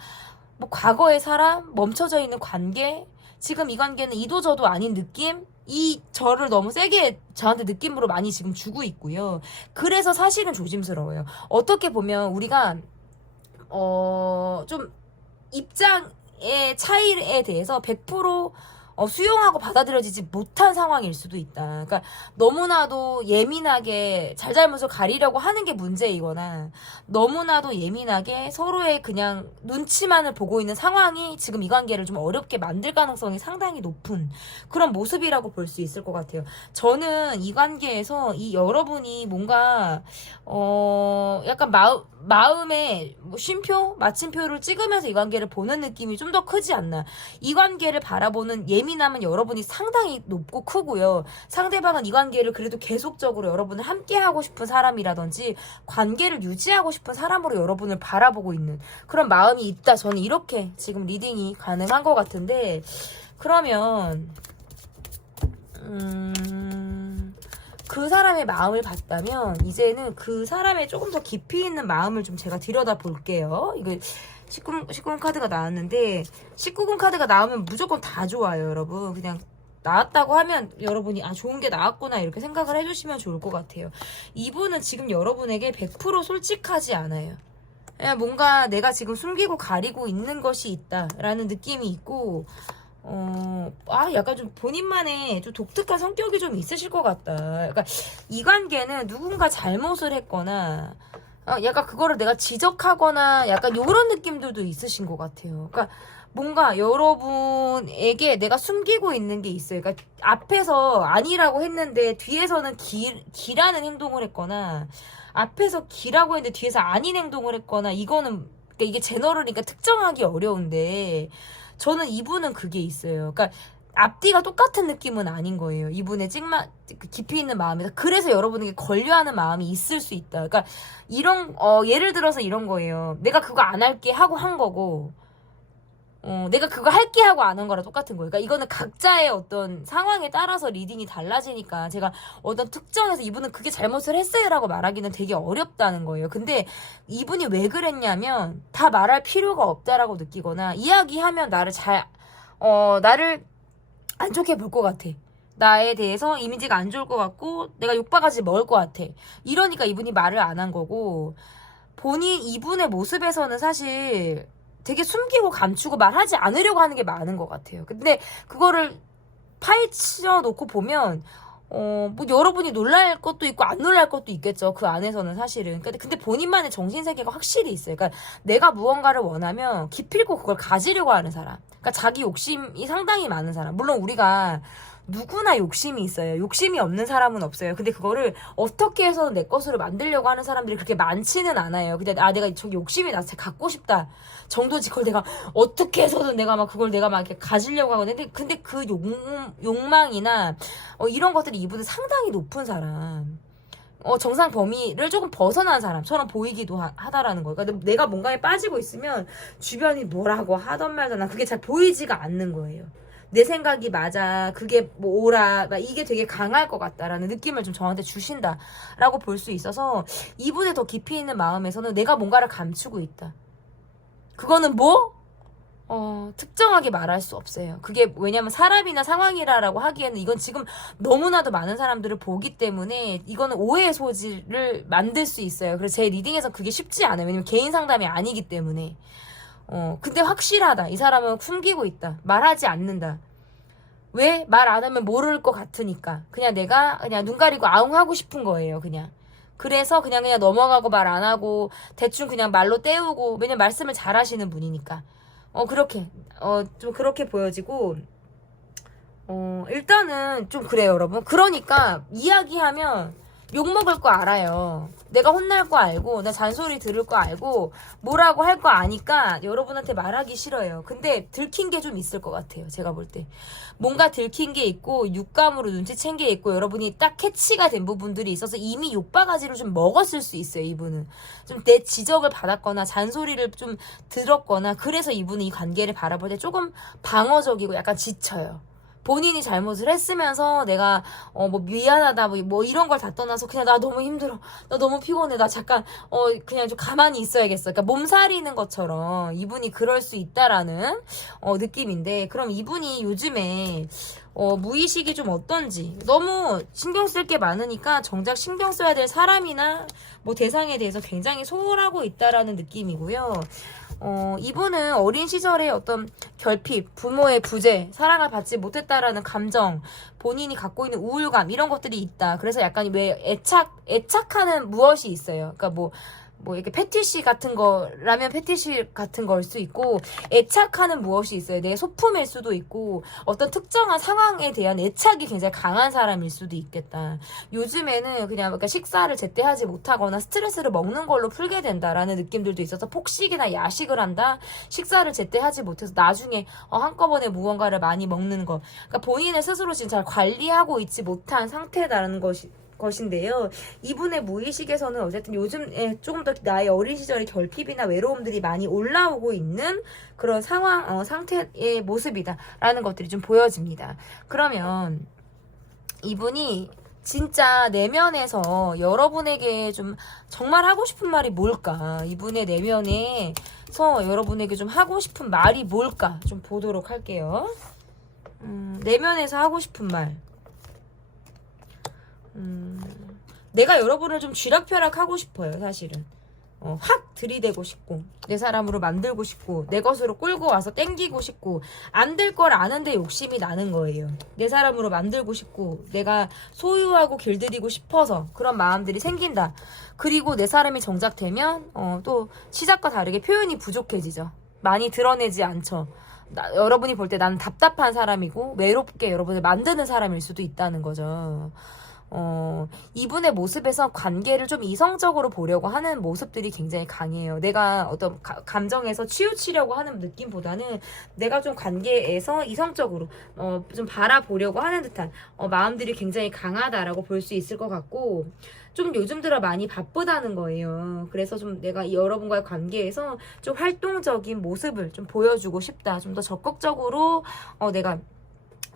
뭐 과거의 사람, 멈춰져 있는 관계, 지금 이 관계는 이도저도 아닌 느낌? 이 저를 너무 세게 저한테 느낌으로 많이 지금 주고 있고요. 그래서 사실은 조심스러워요. 어떻게 보면 우리가 좀 입장의 차이에 대해서 100% 수용하고 받아들여지지 못한 상황일 수도 있다. 그러니까 너무나도 예민하게 잘잘못을 가리려고 하는 게 문제이거나 너무나도 예민하게 서로의 그냥 눈치만을 보고 있는 상황이 지금 이 관계를 좀 어렵게 만들 가능성이 상당히 높은 그런 모습이라고 볼 수 있을 것 같아요. 저는 이 관계에서 이 여러분이 뭔가 약간 마음에 뭐 쉼표, 마침표를 찍으면서 이 관계를 보는 느낌이 좀 더 크지 않나. 이 관계를 바라보는 예민함은 여러분이 상당히 높고 크고요. 상대방은 이 관계를 그래도 계속적으로 여러분을 함께하고 싶은 사람이라든지 관계를 유지하고 싶은 사람으로 여러분을 바라보고 있는 그런 마음이 있다. 저는 이렇게 지금 리딩이 가능한 것 같은데, 그러면 그 사람의 마음을 봤다면 이제는 그 사람의 조금 더 깊이 있는 마음을 좀 제가 들여다 볼게요. 이거 19금 카드가 나왔는데 19금 카드가 나오면 무조건 다 좋아요, 여러분. 그냥 나왔다고 하면 여러분이 좋은 게 나왔구나 이렇게 생각을 해주시면 좋을 것 같아요. 이분은 지금 여러분에게 100% 솔직하지 않아요. 그냥 뭔가 내가 지금 숨기고 가리고 있는 것이 있다라는 느낌이 있고, 약간 좀 본인만의 좀 독특한 성격이 좀 있으실 것 같다. 그러니까 이 관계는 누군가 잘못을 했거나, 약간 그거를 내가 지적하거나 약간 요런 느낌들도 있으신 것 같아요. 그러니까 뭔가 여러분에게 내가 숨기고 있는 게 있어요. 그러니까 앞에서 아니라고 했는데 뒤에서는 기라는 행동을 했거나, 앞에서 기라고 했는데 뒤에서 아닌 행동을 했거나, 이거는, 그러니까 이게 제너럴이니까 특정하기 어려운데, 저는 이분은 그게 있어요. 그러니까 앞뒤가 똑같은 느낌은 아닌 거예요. 이분의 깊이 있는 마음에서. 그래서 여러분에게 걸려하는 마음이 있을 수 있다. 그러니까 예를 들어서 이런 거예요. 내가 그거 안 할게 하고 한 거고, 내가 그거 할게 하고 안 한 거랑 똑같은 거예요. 그러니까 이거는 각자의 어떤 상황에 따라서 리딩이 달라지니까 제가 어떤 특정해서 이분은 그게 잘못을 했어요라고 말하기는 되게 어렵다는 거예요. 근데 이분이 왜 그랬냐면 다 말할 필요가 없다라고 느끼거나 이야기하면 나를 안 좋게 볼 것 같아. 나에 대해서 이미지가 안 좋을 것 같고 내가 욕바가지 먹을 것 같아. 이러니까 이분이 말을 안 한 거고, 이분의 모습에서는 사실 되게 숨기고 감추고 말하지 않으려고 하는 게 많은 것 같아요. 근데 그거를 파헤쳐 놓고 보면 뭐 여러분이 놀랄 것도 있고 안 놀랄 것도 있겠죠. 그 안에서는 사실은. 근데 본인만의 정신세계가 확실히 있어요. 그러니까 내가 무언가를 원하면 기필코 그걸 가지려고 하는 사람. 그러니까 자기 욕심이 상당히 많은 사람. 물론 우리가 누구나 욕심이 있어요. 욕심이 없는 사람은 없어요. 근데 그거를 어떻게 해서든 내 것으로 만들려고 하는 사람들이 그렇게 많지는 않아요. 근데 내가 저기 욕심이 나서 갖고 싶다 정도지, 그걸 내가 어떻게 해서든 내가 막 그걸 내가 막 이렇게 가지려고 하거든요. 근데 그 욕망이나 이런 것들이 이분은 상당히 높은 사람, 정상 범위를 조금 벗어난 사람처럼 보이기도 하다라는 거예요. 그러니까 내가 뭔가에 빠지고 있으면 주변이 뭐라고 하던 말든 그게 잘 보이지가 않는 거예요. 내 생각이 맞아, 그게 뭐 옳아, 막 이게 되게 강할 것 같다라는 느낌을 좀 저한테 주신다라고 볼 수 있어서, 이분의 더 깊이 있는 마음에서는 내가 뭔가를 감추고 있다. 그거는 특정하게 말할 수 없어요. 그게 왜냐면 사람이나 상황이라고 하기에는 이건 지금 너무나도 많은 사람들을 보기 때문에 이거는 오해의 소지를 만들 수 있어요. 그래서 제 리딩에서 그게 쉽지 않아요. 왜냐면 개인 상담이 아니기 때문에. 근데 확실하다. 이 사람은 숨기고 있다. 말하지 않는다. 왜? 말 안 하면 모를 것 같으니까. 내가 눈 가리고 아웅하고 싶은 거예요, 그냥. 그래서 그냥 넘어가고 말 안 하고 대충 그냥 말로 때우고, 왜냐면 말씀을 잘 하시는 분이니까. 좀 그렇게 보여지고, 일단은 좀 그래요, 여러분. 그러니까 이야기하면 욕먹을 거 알아요. 내가 혼날 거 알고, 나 잔소리 들을 거 알고, 뭐라고 할 거 아니까 여러분한테 말하기 싫어요. 근데 들킨 게 좀 있을 것 같아요. 제가 볼 때. 뭔가 들킨 게 있고, 육감으로 눈치챈 게 있고, 여러분이 딱 캐치가 된 부분들이 있어서 이미 욕바가지를 좀 먹었을 수 있어요, 이분은. 좀 내 지적을 받았거나, 잔소리를 좀 들었거나, 그래서 이분은 이 관계를 바라볼 때 조금 방어적이고 약간 지쳐요. 본인이 잘못을 했으면서 내가 뭐 미안하다 뭐 이런 걸 다 떠나서 그냥 나 너무 힘들어, 나 너무 피곤해, 나 잠깐 그냥 좀 가만히 있어야겠어. 그러니까 몸살이는 것처럼 이분이 그럴 수 있다라는 느낌인데, 그럼 이분이 요즘에 무의식이 좀 어떤지, 너무 신경 쓸 게 많으니까 정작 신경 써야 될 사람이나 뭐 대상에 대해서 굉장히 소홀하고 있다라는 느낌이고요. 이분은 어린 시절에 어떤 결핍, 부모의 부재, 사랑을 받지 못했다라는 감정, 본인이 갖고 있는 우울감, 이런 것들이 있다. 그래서 약간 왜 애착하는 무엇이 있어요. 그러니까 뭐 이렇게 패티시 같은 거, 라면 패티시 같은 걸 수 있고, 애착하는 무엇이 있어요. 내 소품일 수도 있고, 어떤 특정한 상황에 대한 애착이 굉장히 강한 사람일 수도 있겠다. 요즘에는 그냥 그러니까 식사를 제때 하지 못하거나 스트레스를 먹는 걸로 풀게 된다라는 느낌들도 있어서 폭식이나 야식을 한다. 식사를 제때 하지 못해서 나중에 한꺼번에 무언가를 많이 먹는 거. 그러니까 본인을 스스로 지금 잘 관리하고 있지 못한 상태다라는 것인데요. 이분의 무의식에서는 어쨌든 요즘 조금 더 나의 어린 시절의 결핍이나 외로움들이 많이 올라오고 있는 그런 상황, 상태의 모습이다라는 것들이 좀 보여집니다. 그러면 이분이 진짜 내면에서 여러분에게 좀 정말 하고 싶은 말이 뭘까? 이분의 내면에서 여러분에게 좀 하고 싶은 말이 뭘까? 좀 보도록 할게요. 내면에서 하고 싶은 말. 내가 여러분을 좀 쥐락펴락하고 싶어요, 사실은. 확 들이대고 싶고, 내 사람으로 만들고 싶고, 내 것으로 끌고 와서 땡기고 싶고, 안 될 걸 아는데 욕심이 나는 거예요. 내 사람으로 만들고 싶고, 내가 소유하고 길들이고 싶어서 그런 마음들이 생긴다. 그리고 내 사람이 정작 되면 또 시작과 다르게 표현이 부족해지죠. 많이 드러내지 않죠. 여러분이 볼 때 나는 답답한 사람이고 외롭게 여러분을 만드는 사람일 수도 있다는 거죠. 이분의 모습에서 관계를 좀 이성적으로 보려고 하는 모습들이 굉장히 강해요. 내가 어떤 감정에서 치우치려고 하는 느낌보다는 내가 좀 관계에서 이성적으로 좀 바라보려고 하는 듯한 마음들이 굉장히 강하다라고 볼 수 있을 것 같고, 좀 요즘 들어 많이 바쁘다는 거예요. 그래서 좀 내가 여러분과의 관계에서 좀 활동적인 모습을 좀 보여주고 싶다. 좀 더 적극적으로 내가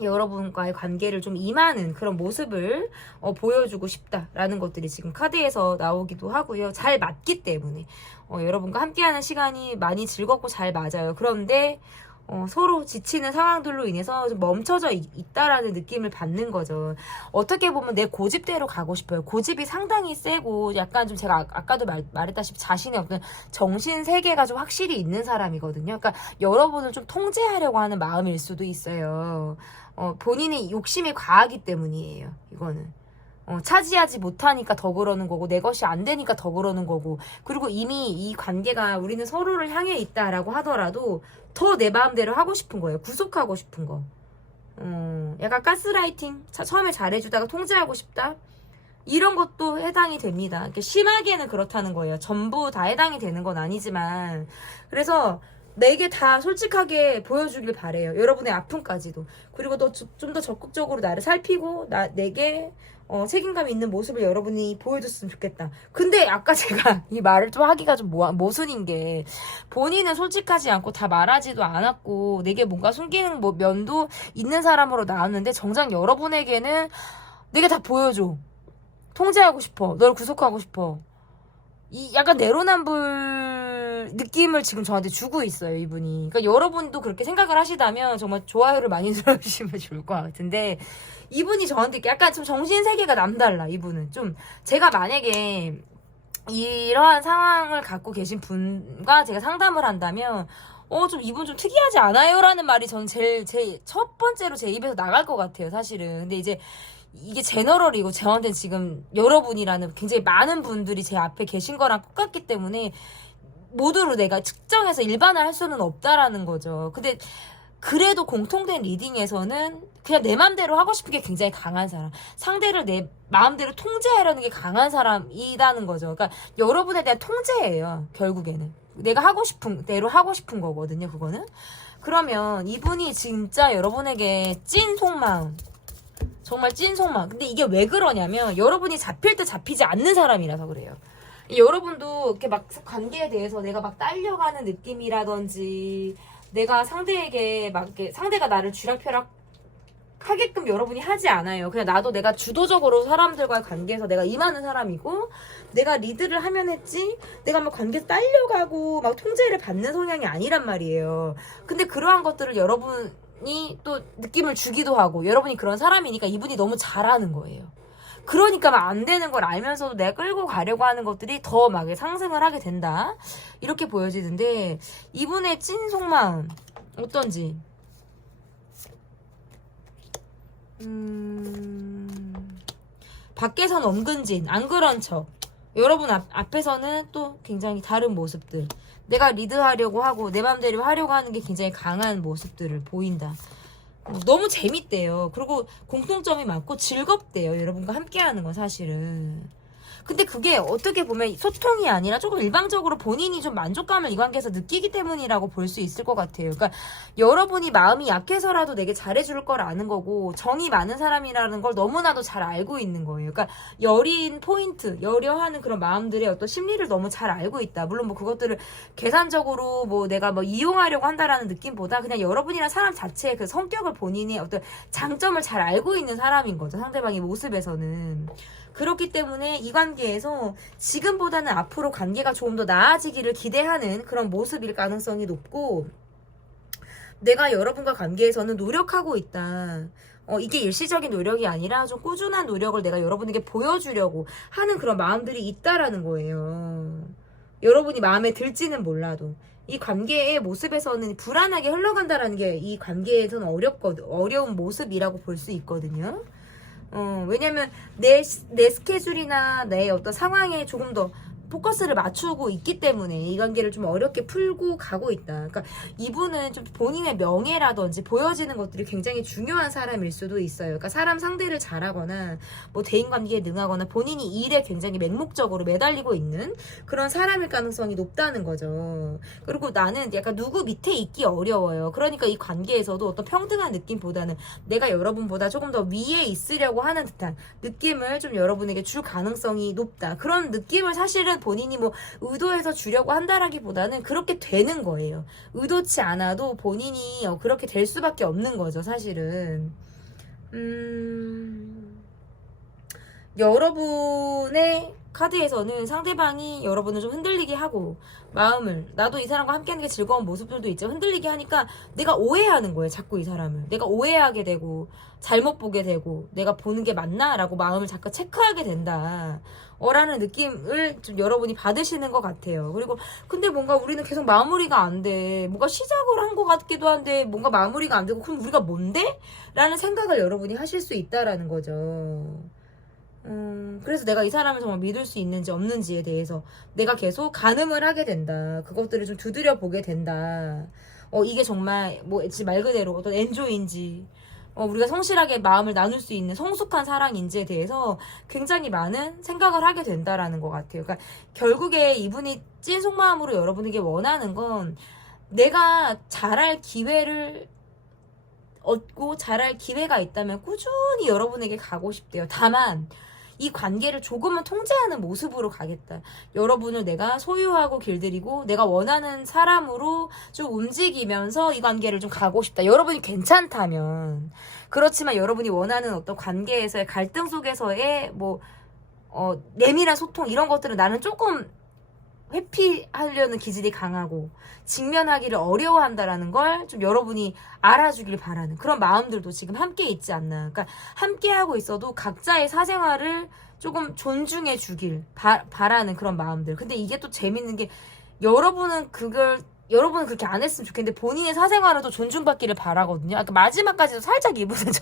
여러분과의 관계를 좀 임하는 그런 모습을 보여주고 싶다라는 것들이 지금 카드에서 나오기도 하고요. 잘 맞기 때문에 여러분과 함께하는 시간이 많이 즐겁고 잘 맞아요. 그런데 서로 지치는 상황들로 인해서 좀 멈춰져 있다라는 느낌을 받는 거죠. 어떻게 보면 내 고집대로 가고 싶어요. 고집이 상당히 세고 약간 좀 제가 아까도 말했다시피 자신의 어떤 정신 세계가 좀 확실히 있는 사람이거든요. 그러니까 여러분을 좀 통제하려고 하는 마음일 수도 있어요. 본인의 욕심이 과하기 때문이에요. 이거는. 차지하지 못하니까 더 그러는 거고, 내 것이 안 되니까 더 그러는 거고, 그리고 이미 이 관계가 우리는 서로를 향해 있다라고 하더라도 더 내 마음대로 하고 싶은 거예요. 구속하고 싶은 거. 약간 가스라이팅, 처음에 잘해주다가 통제하고 싶다? 이런 것도 해당이 됩니다. 이렇게 심하게는 그렇다는 거예요. 전부 다 해당이 되는 건 아니지만. 그래서 내게 다 솔직하게 보여주길 바래요. 여러분의 아픔까지도. 그리고 좀 더 적극적으로 나를 살피고 내게 책임감 있는 모습을 여러분이 보여줬으면 좋겠다. 근데 아까 제가 이 말을 좀 하기가 좀 모순인 게, 본인은 솔직하지 않고 다 말하지도 않았고 내게 뭔가 숨기는 면도 있는 사람으로 나왔는데, 정작 여러분에게는 내게 다 보여줘. 통제하고 싶어. 널 구속하고 싶어. 이 약간 내로남불 느낌을 지금 저한테 주고 있어요, 이분이. 그러니까 여러분도 그렇게 생각을 하시다면 정말 좋아요를 많이 눌러주시면 좋을 것 같은데, 이분이 저한테 약간 좀 정신세계가 남달라. 이분은 좀, 제가 만약에 이러한 상황을 갖고 계신 분과 제가 상담을 한다면 좀 이분 좀 특이하지 않아요? 라는 말이 저는 제일 첫 번째로 제 입에서 나갈 것 같아요, 사실은. 근데 이제 이게 제너럴이고, 저한테는 지금 여러분이라는 굉장히 많은 분들이 제 앞에 계신 거랑 똑같기 때문에 모두로 내가 측정해서 일반화할 수는 없다라는 거죠. 근데 그래도 공통된 리딩에서는 그냥 내 맘대로 하고 싶은 게 굉장히 강한 사람, 상대를 내 마음대로 통제하려는 게 강한 사람이라는 거죠. 그러니까 여러분에 대한 통제예요. 결국에는 내가 하고 싶은 대로 하고 싶은 거거든요. 그거는. 그러면 이분이 진짜 여러분에게 찐 속마음, 정말 찐 속마음. 근데 이게 왜 그러냐면 여러분이 잡힐 때 잡히지 않는 사람이라서 그래요. 여러분도 이렇게 막 관계에 대해서 내가 막 딸려가는 느낌이라든지, 내가 상대에게 막 이렇게 상대가 나를 쥐락펴락 하게끔 여러분이 하지 않아요. 그냥 나도 내가 주도적으로 사람들과의 관계에서 내가 임하는 사람이고, 내가 리드를 하면 했지, 내가 막 관계에서 딸려가고 막 통제를 받는 성향이 아니란 말이에요. 근데 그러한 것들을 여러분이 또 느낌을 주기도 하고, 여러분이 그런 사람이니까 이분이 너무 잘하는 거예요. 그러니까 막 안 되는 걸 알면서도 내가 끌고 가려고 하는 것들이 더 막 상승을 하게 된다, 이렇게 보여지는데, 이분의 찐 속마음 어떤지. 밖에선 엄근진, 안 그런 척. 여러분 앞에서는 또 굉장히 다른 모습들, 내가 리드하려고 하고 내 맘대로 하려고 하는 게 굉장히 강한 모습들을 보인다. 너무 재밌대요. 그리고 공통점이 많고 즐겁대요. 여러분과 함께하는 건 사실은. 근데 그게 어떻게 보면 소통이 아니라 조금 일방적으로 본인이 좀 만족감을 이 관계에서 느끼기 때문이라고 볼 수 있을 것 같아요. 그러니까 여러분이 마음이 약해서라도 내게 잘해줄 걸 아는 거고, 정이 많은 사람이라는 걸 너무나도 잘 알고 있는 거예요. 그러니까 여린 포인트, 여려하는 그런 마음들의 어떤 심리를 너무 잘 알고 있다. 물론 뭐 그것들을 계산적으로 뭐 내가 뭐 이용하려고 한다라는 느낌보다 그냥 여러분이란 사람 자체의 그 성격을, 본인의 어떤 장점을 잘 알고 있는 사람인 거죠. 상대방의 모습에서는. 그렇기 때문에 이 관계에서 지금보다는 앞으로 관계가 조금 더 나아지기를 기대하는 그런 모습일 가능성이 높고, 내가 여러분과 관계에서는 노력하고 있다. 이게 일시적인 노력이 아니라 좀 꾸준한 노력을 내가 여러분에게 보여주려고 하는 그런 마음들이 있다라는 거예요. 여러분이 마음에 들지는 몰라도 이 관계의 모습에서는 불안하게 흘러간다라는 게 이 관계에서는 어려운 모습이라고 볼 수 있거든요. 왜냐면 내 스케줄이나 내 어떤 상황에 조금 더 포커스를 맞추고 있기 때문에 이 관계를 좀 어렵게 풀고 가고 있다. 그러니까 이분은 좀 본인의 명예라든지 보여지는 것들이 굉장히 중요한 사람일 수도 있어요. 그러니까 사람 상대를 잘하거나 뭐 대인관계에 능하거나 본인이 일에 굉장히 맹목적으로 매달리고 있는 그런 사람일 가능성이 높다는 거죠. 그리고 나는 약간 누구 밑에 있기 어려워요. 그러니까 이 관계에서도 어떤 평등한 느낌보다는 내가 여러분보다 조금 더 위에 있으려고 하는 듯한 느낌을 좀 여러분에게 줄 가능성이 높다. 그런 느낌을 사실은 본인이 뭐 의도해서 주려고 한다라기보다는 그렇게 되는 거예요. 의도치 않아도 본인이 그렇게 될 수밖에 없는 거죠, 사실은. 여러분의 카드에서는 상대방이 여러분을 좀 흔들리게 하고, 마음을, 나도 이 사람과 함께하는 게 즐거운 모습들도 있죠. 흔들리게 하니까 내가 오해하는 거예요. 자꾸 이 사람을 내가 오해하게 되고 잘못 보게 되고, 내가 보는 게 맞나? 라고 마음을 자꾸 체크하게 된다 라는 느낌을 좀 여러분이 받으시는 것 같아요. 그리고 근데 뭔가 우리는 계속 마무리가 안 돼. 뭔가 시작을 한 것 같기도 한데 뭔가 마무리가 안 되고, 그럼 우리가 뭔데? 라는 생각을 여러분이 하실 수 있다라는 거죠. 그래서 내가 이 사람을 정말 믿을 수 있는지 없는지에 대해서 내가 계속 가늠을 하게 된다. 그것들을 좀 두드려 보게 된다. 이게 정말 뭐 말 그대로 어떤 엔조인지, 우리가 성실하게 마음을 나눌 수 있는 성숙한 사랑인지에 대해서 굉장히 많은 생각을 하게 된다라는 것 같아요. 그러니까 결국에 이분이 찐 속마음으로 여러분에게 원하는 건, 내가 잘할 기회를 얻고 잘할 기회가 있다면 꾸준히 여러분에게 가고 싶대요. 다만 이 관계를 조금은 통제하는 모습으로 가겠다. 여러분을 내가 소유하고 길들이고 내가 원하는 사람으로 좀 움직이면서 이 관계를 좀 가고 싶다. 여러분이 괜찮다면. 그렇지만 여러분이 원하는 어떤 관계에서의 갈등 속에서의 뭐 내밀한 소통, 이런 것들은 나는 조금 회피하려는 기질이 강하고 직면하기를 어려워한다라는 걸 좀 여러분이 알아주길 바라는 그런 마음들도 지금 함께 있지 않나. 그러니까 함께하고 있어도 각자의 사생활을 조금 존중해 주길 바라는 그런 마음들. 근데 이게 또 재밌는 게, 여러분은 그걸 여러분은 그렇게 안 했으면 좋겠는데 본인의 사생활은 또 존중받기를 바라거든요. 아까 마지막까지도 살짝 이분은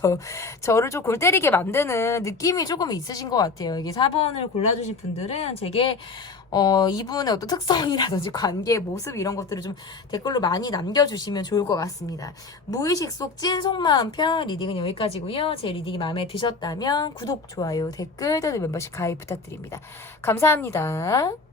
저를 좀 골 때리게 만드는 느낌이 조금 있으신 것 같아요. 이게 4번을 골라주신 분들은 제게 이분의 어떤 특성이라든지 관계의 모습 이런 것들을 좀 댓글로 많이 남겨주시면 좋을 것 같습니다. 무의식 속 찐 속마음 편 리딩은 여기까지고요. 제 리딩이 마음에 드셨다면 구독, 좋아요, 댓글, 또는 멤버십 가입 부탁드립니다. 감사합니다.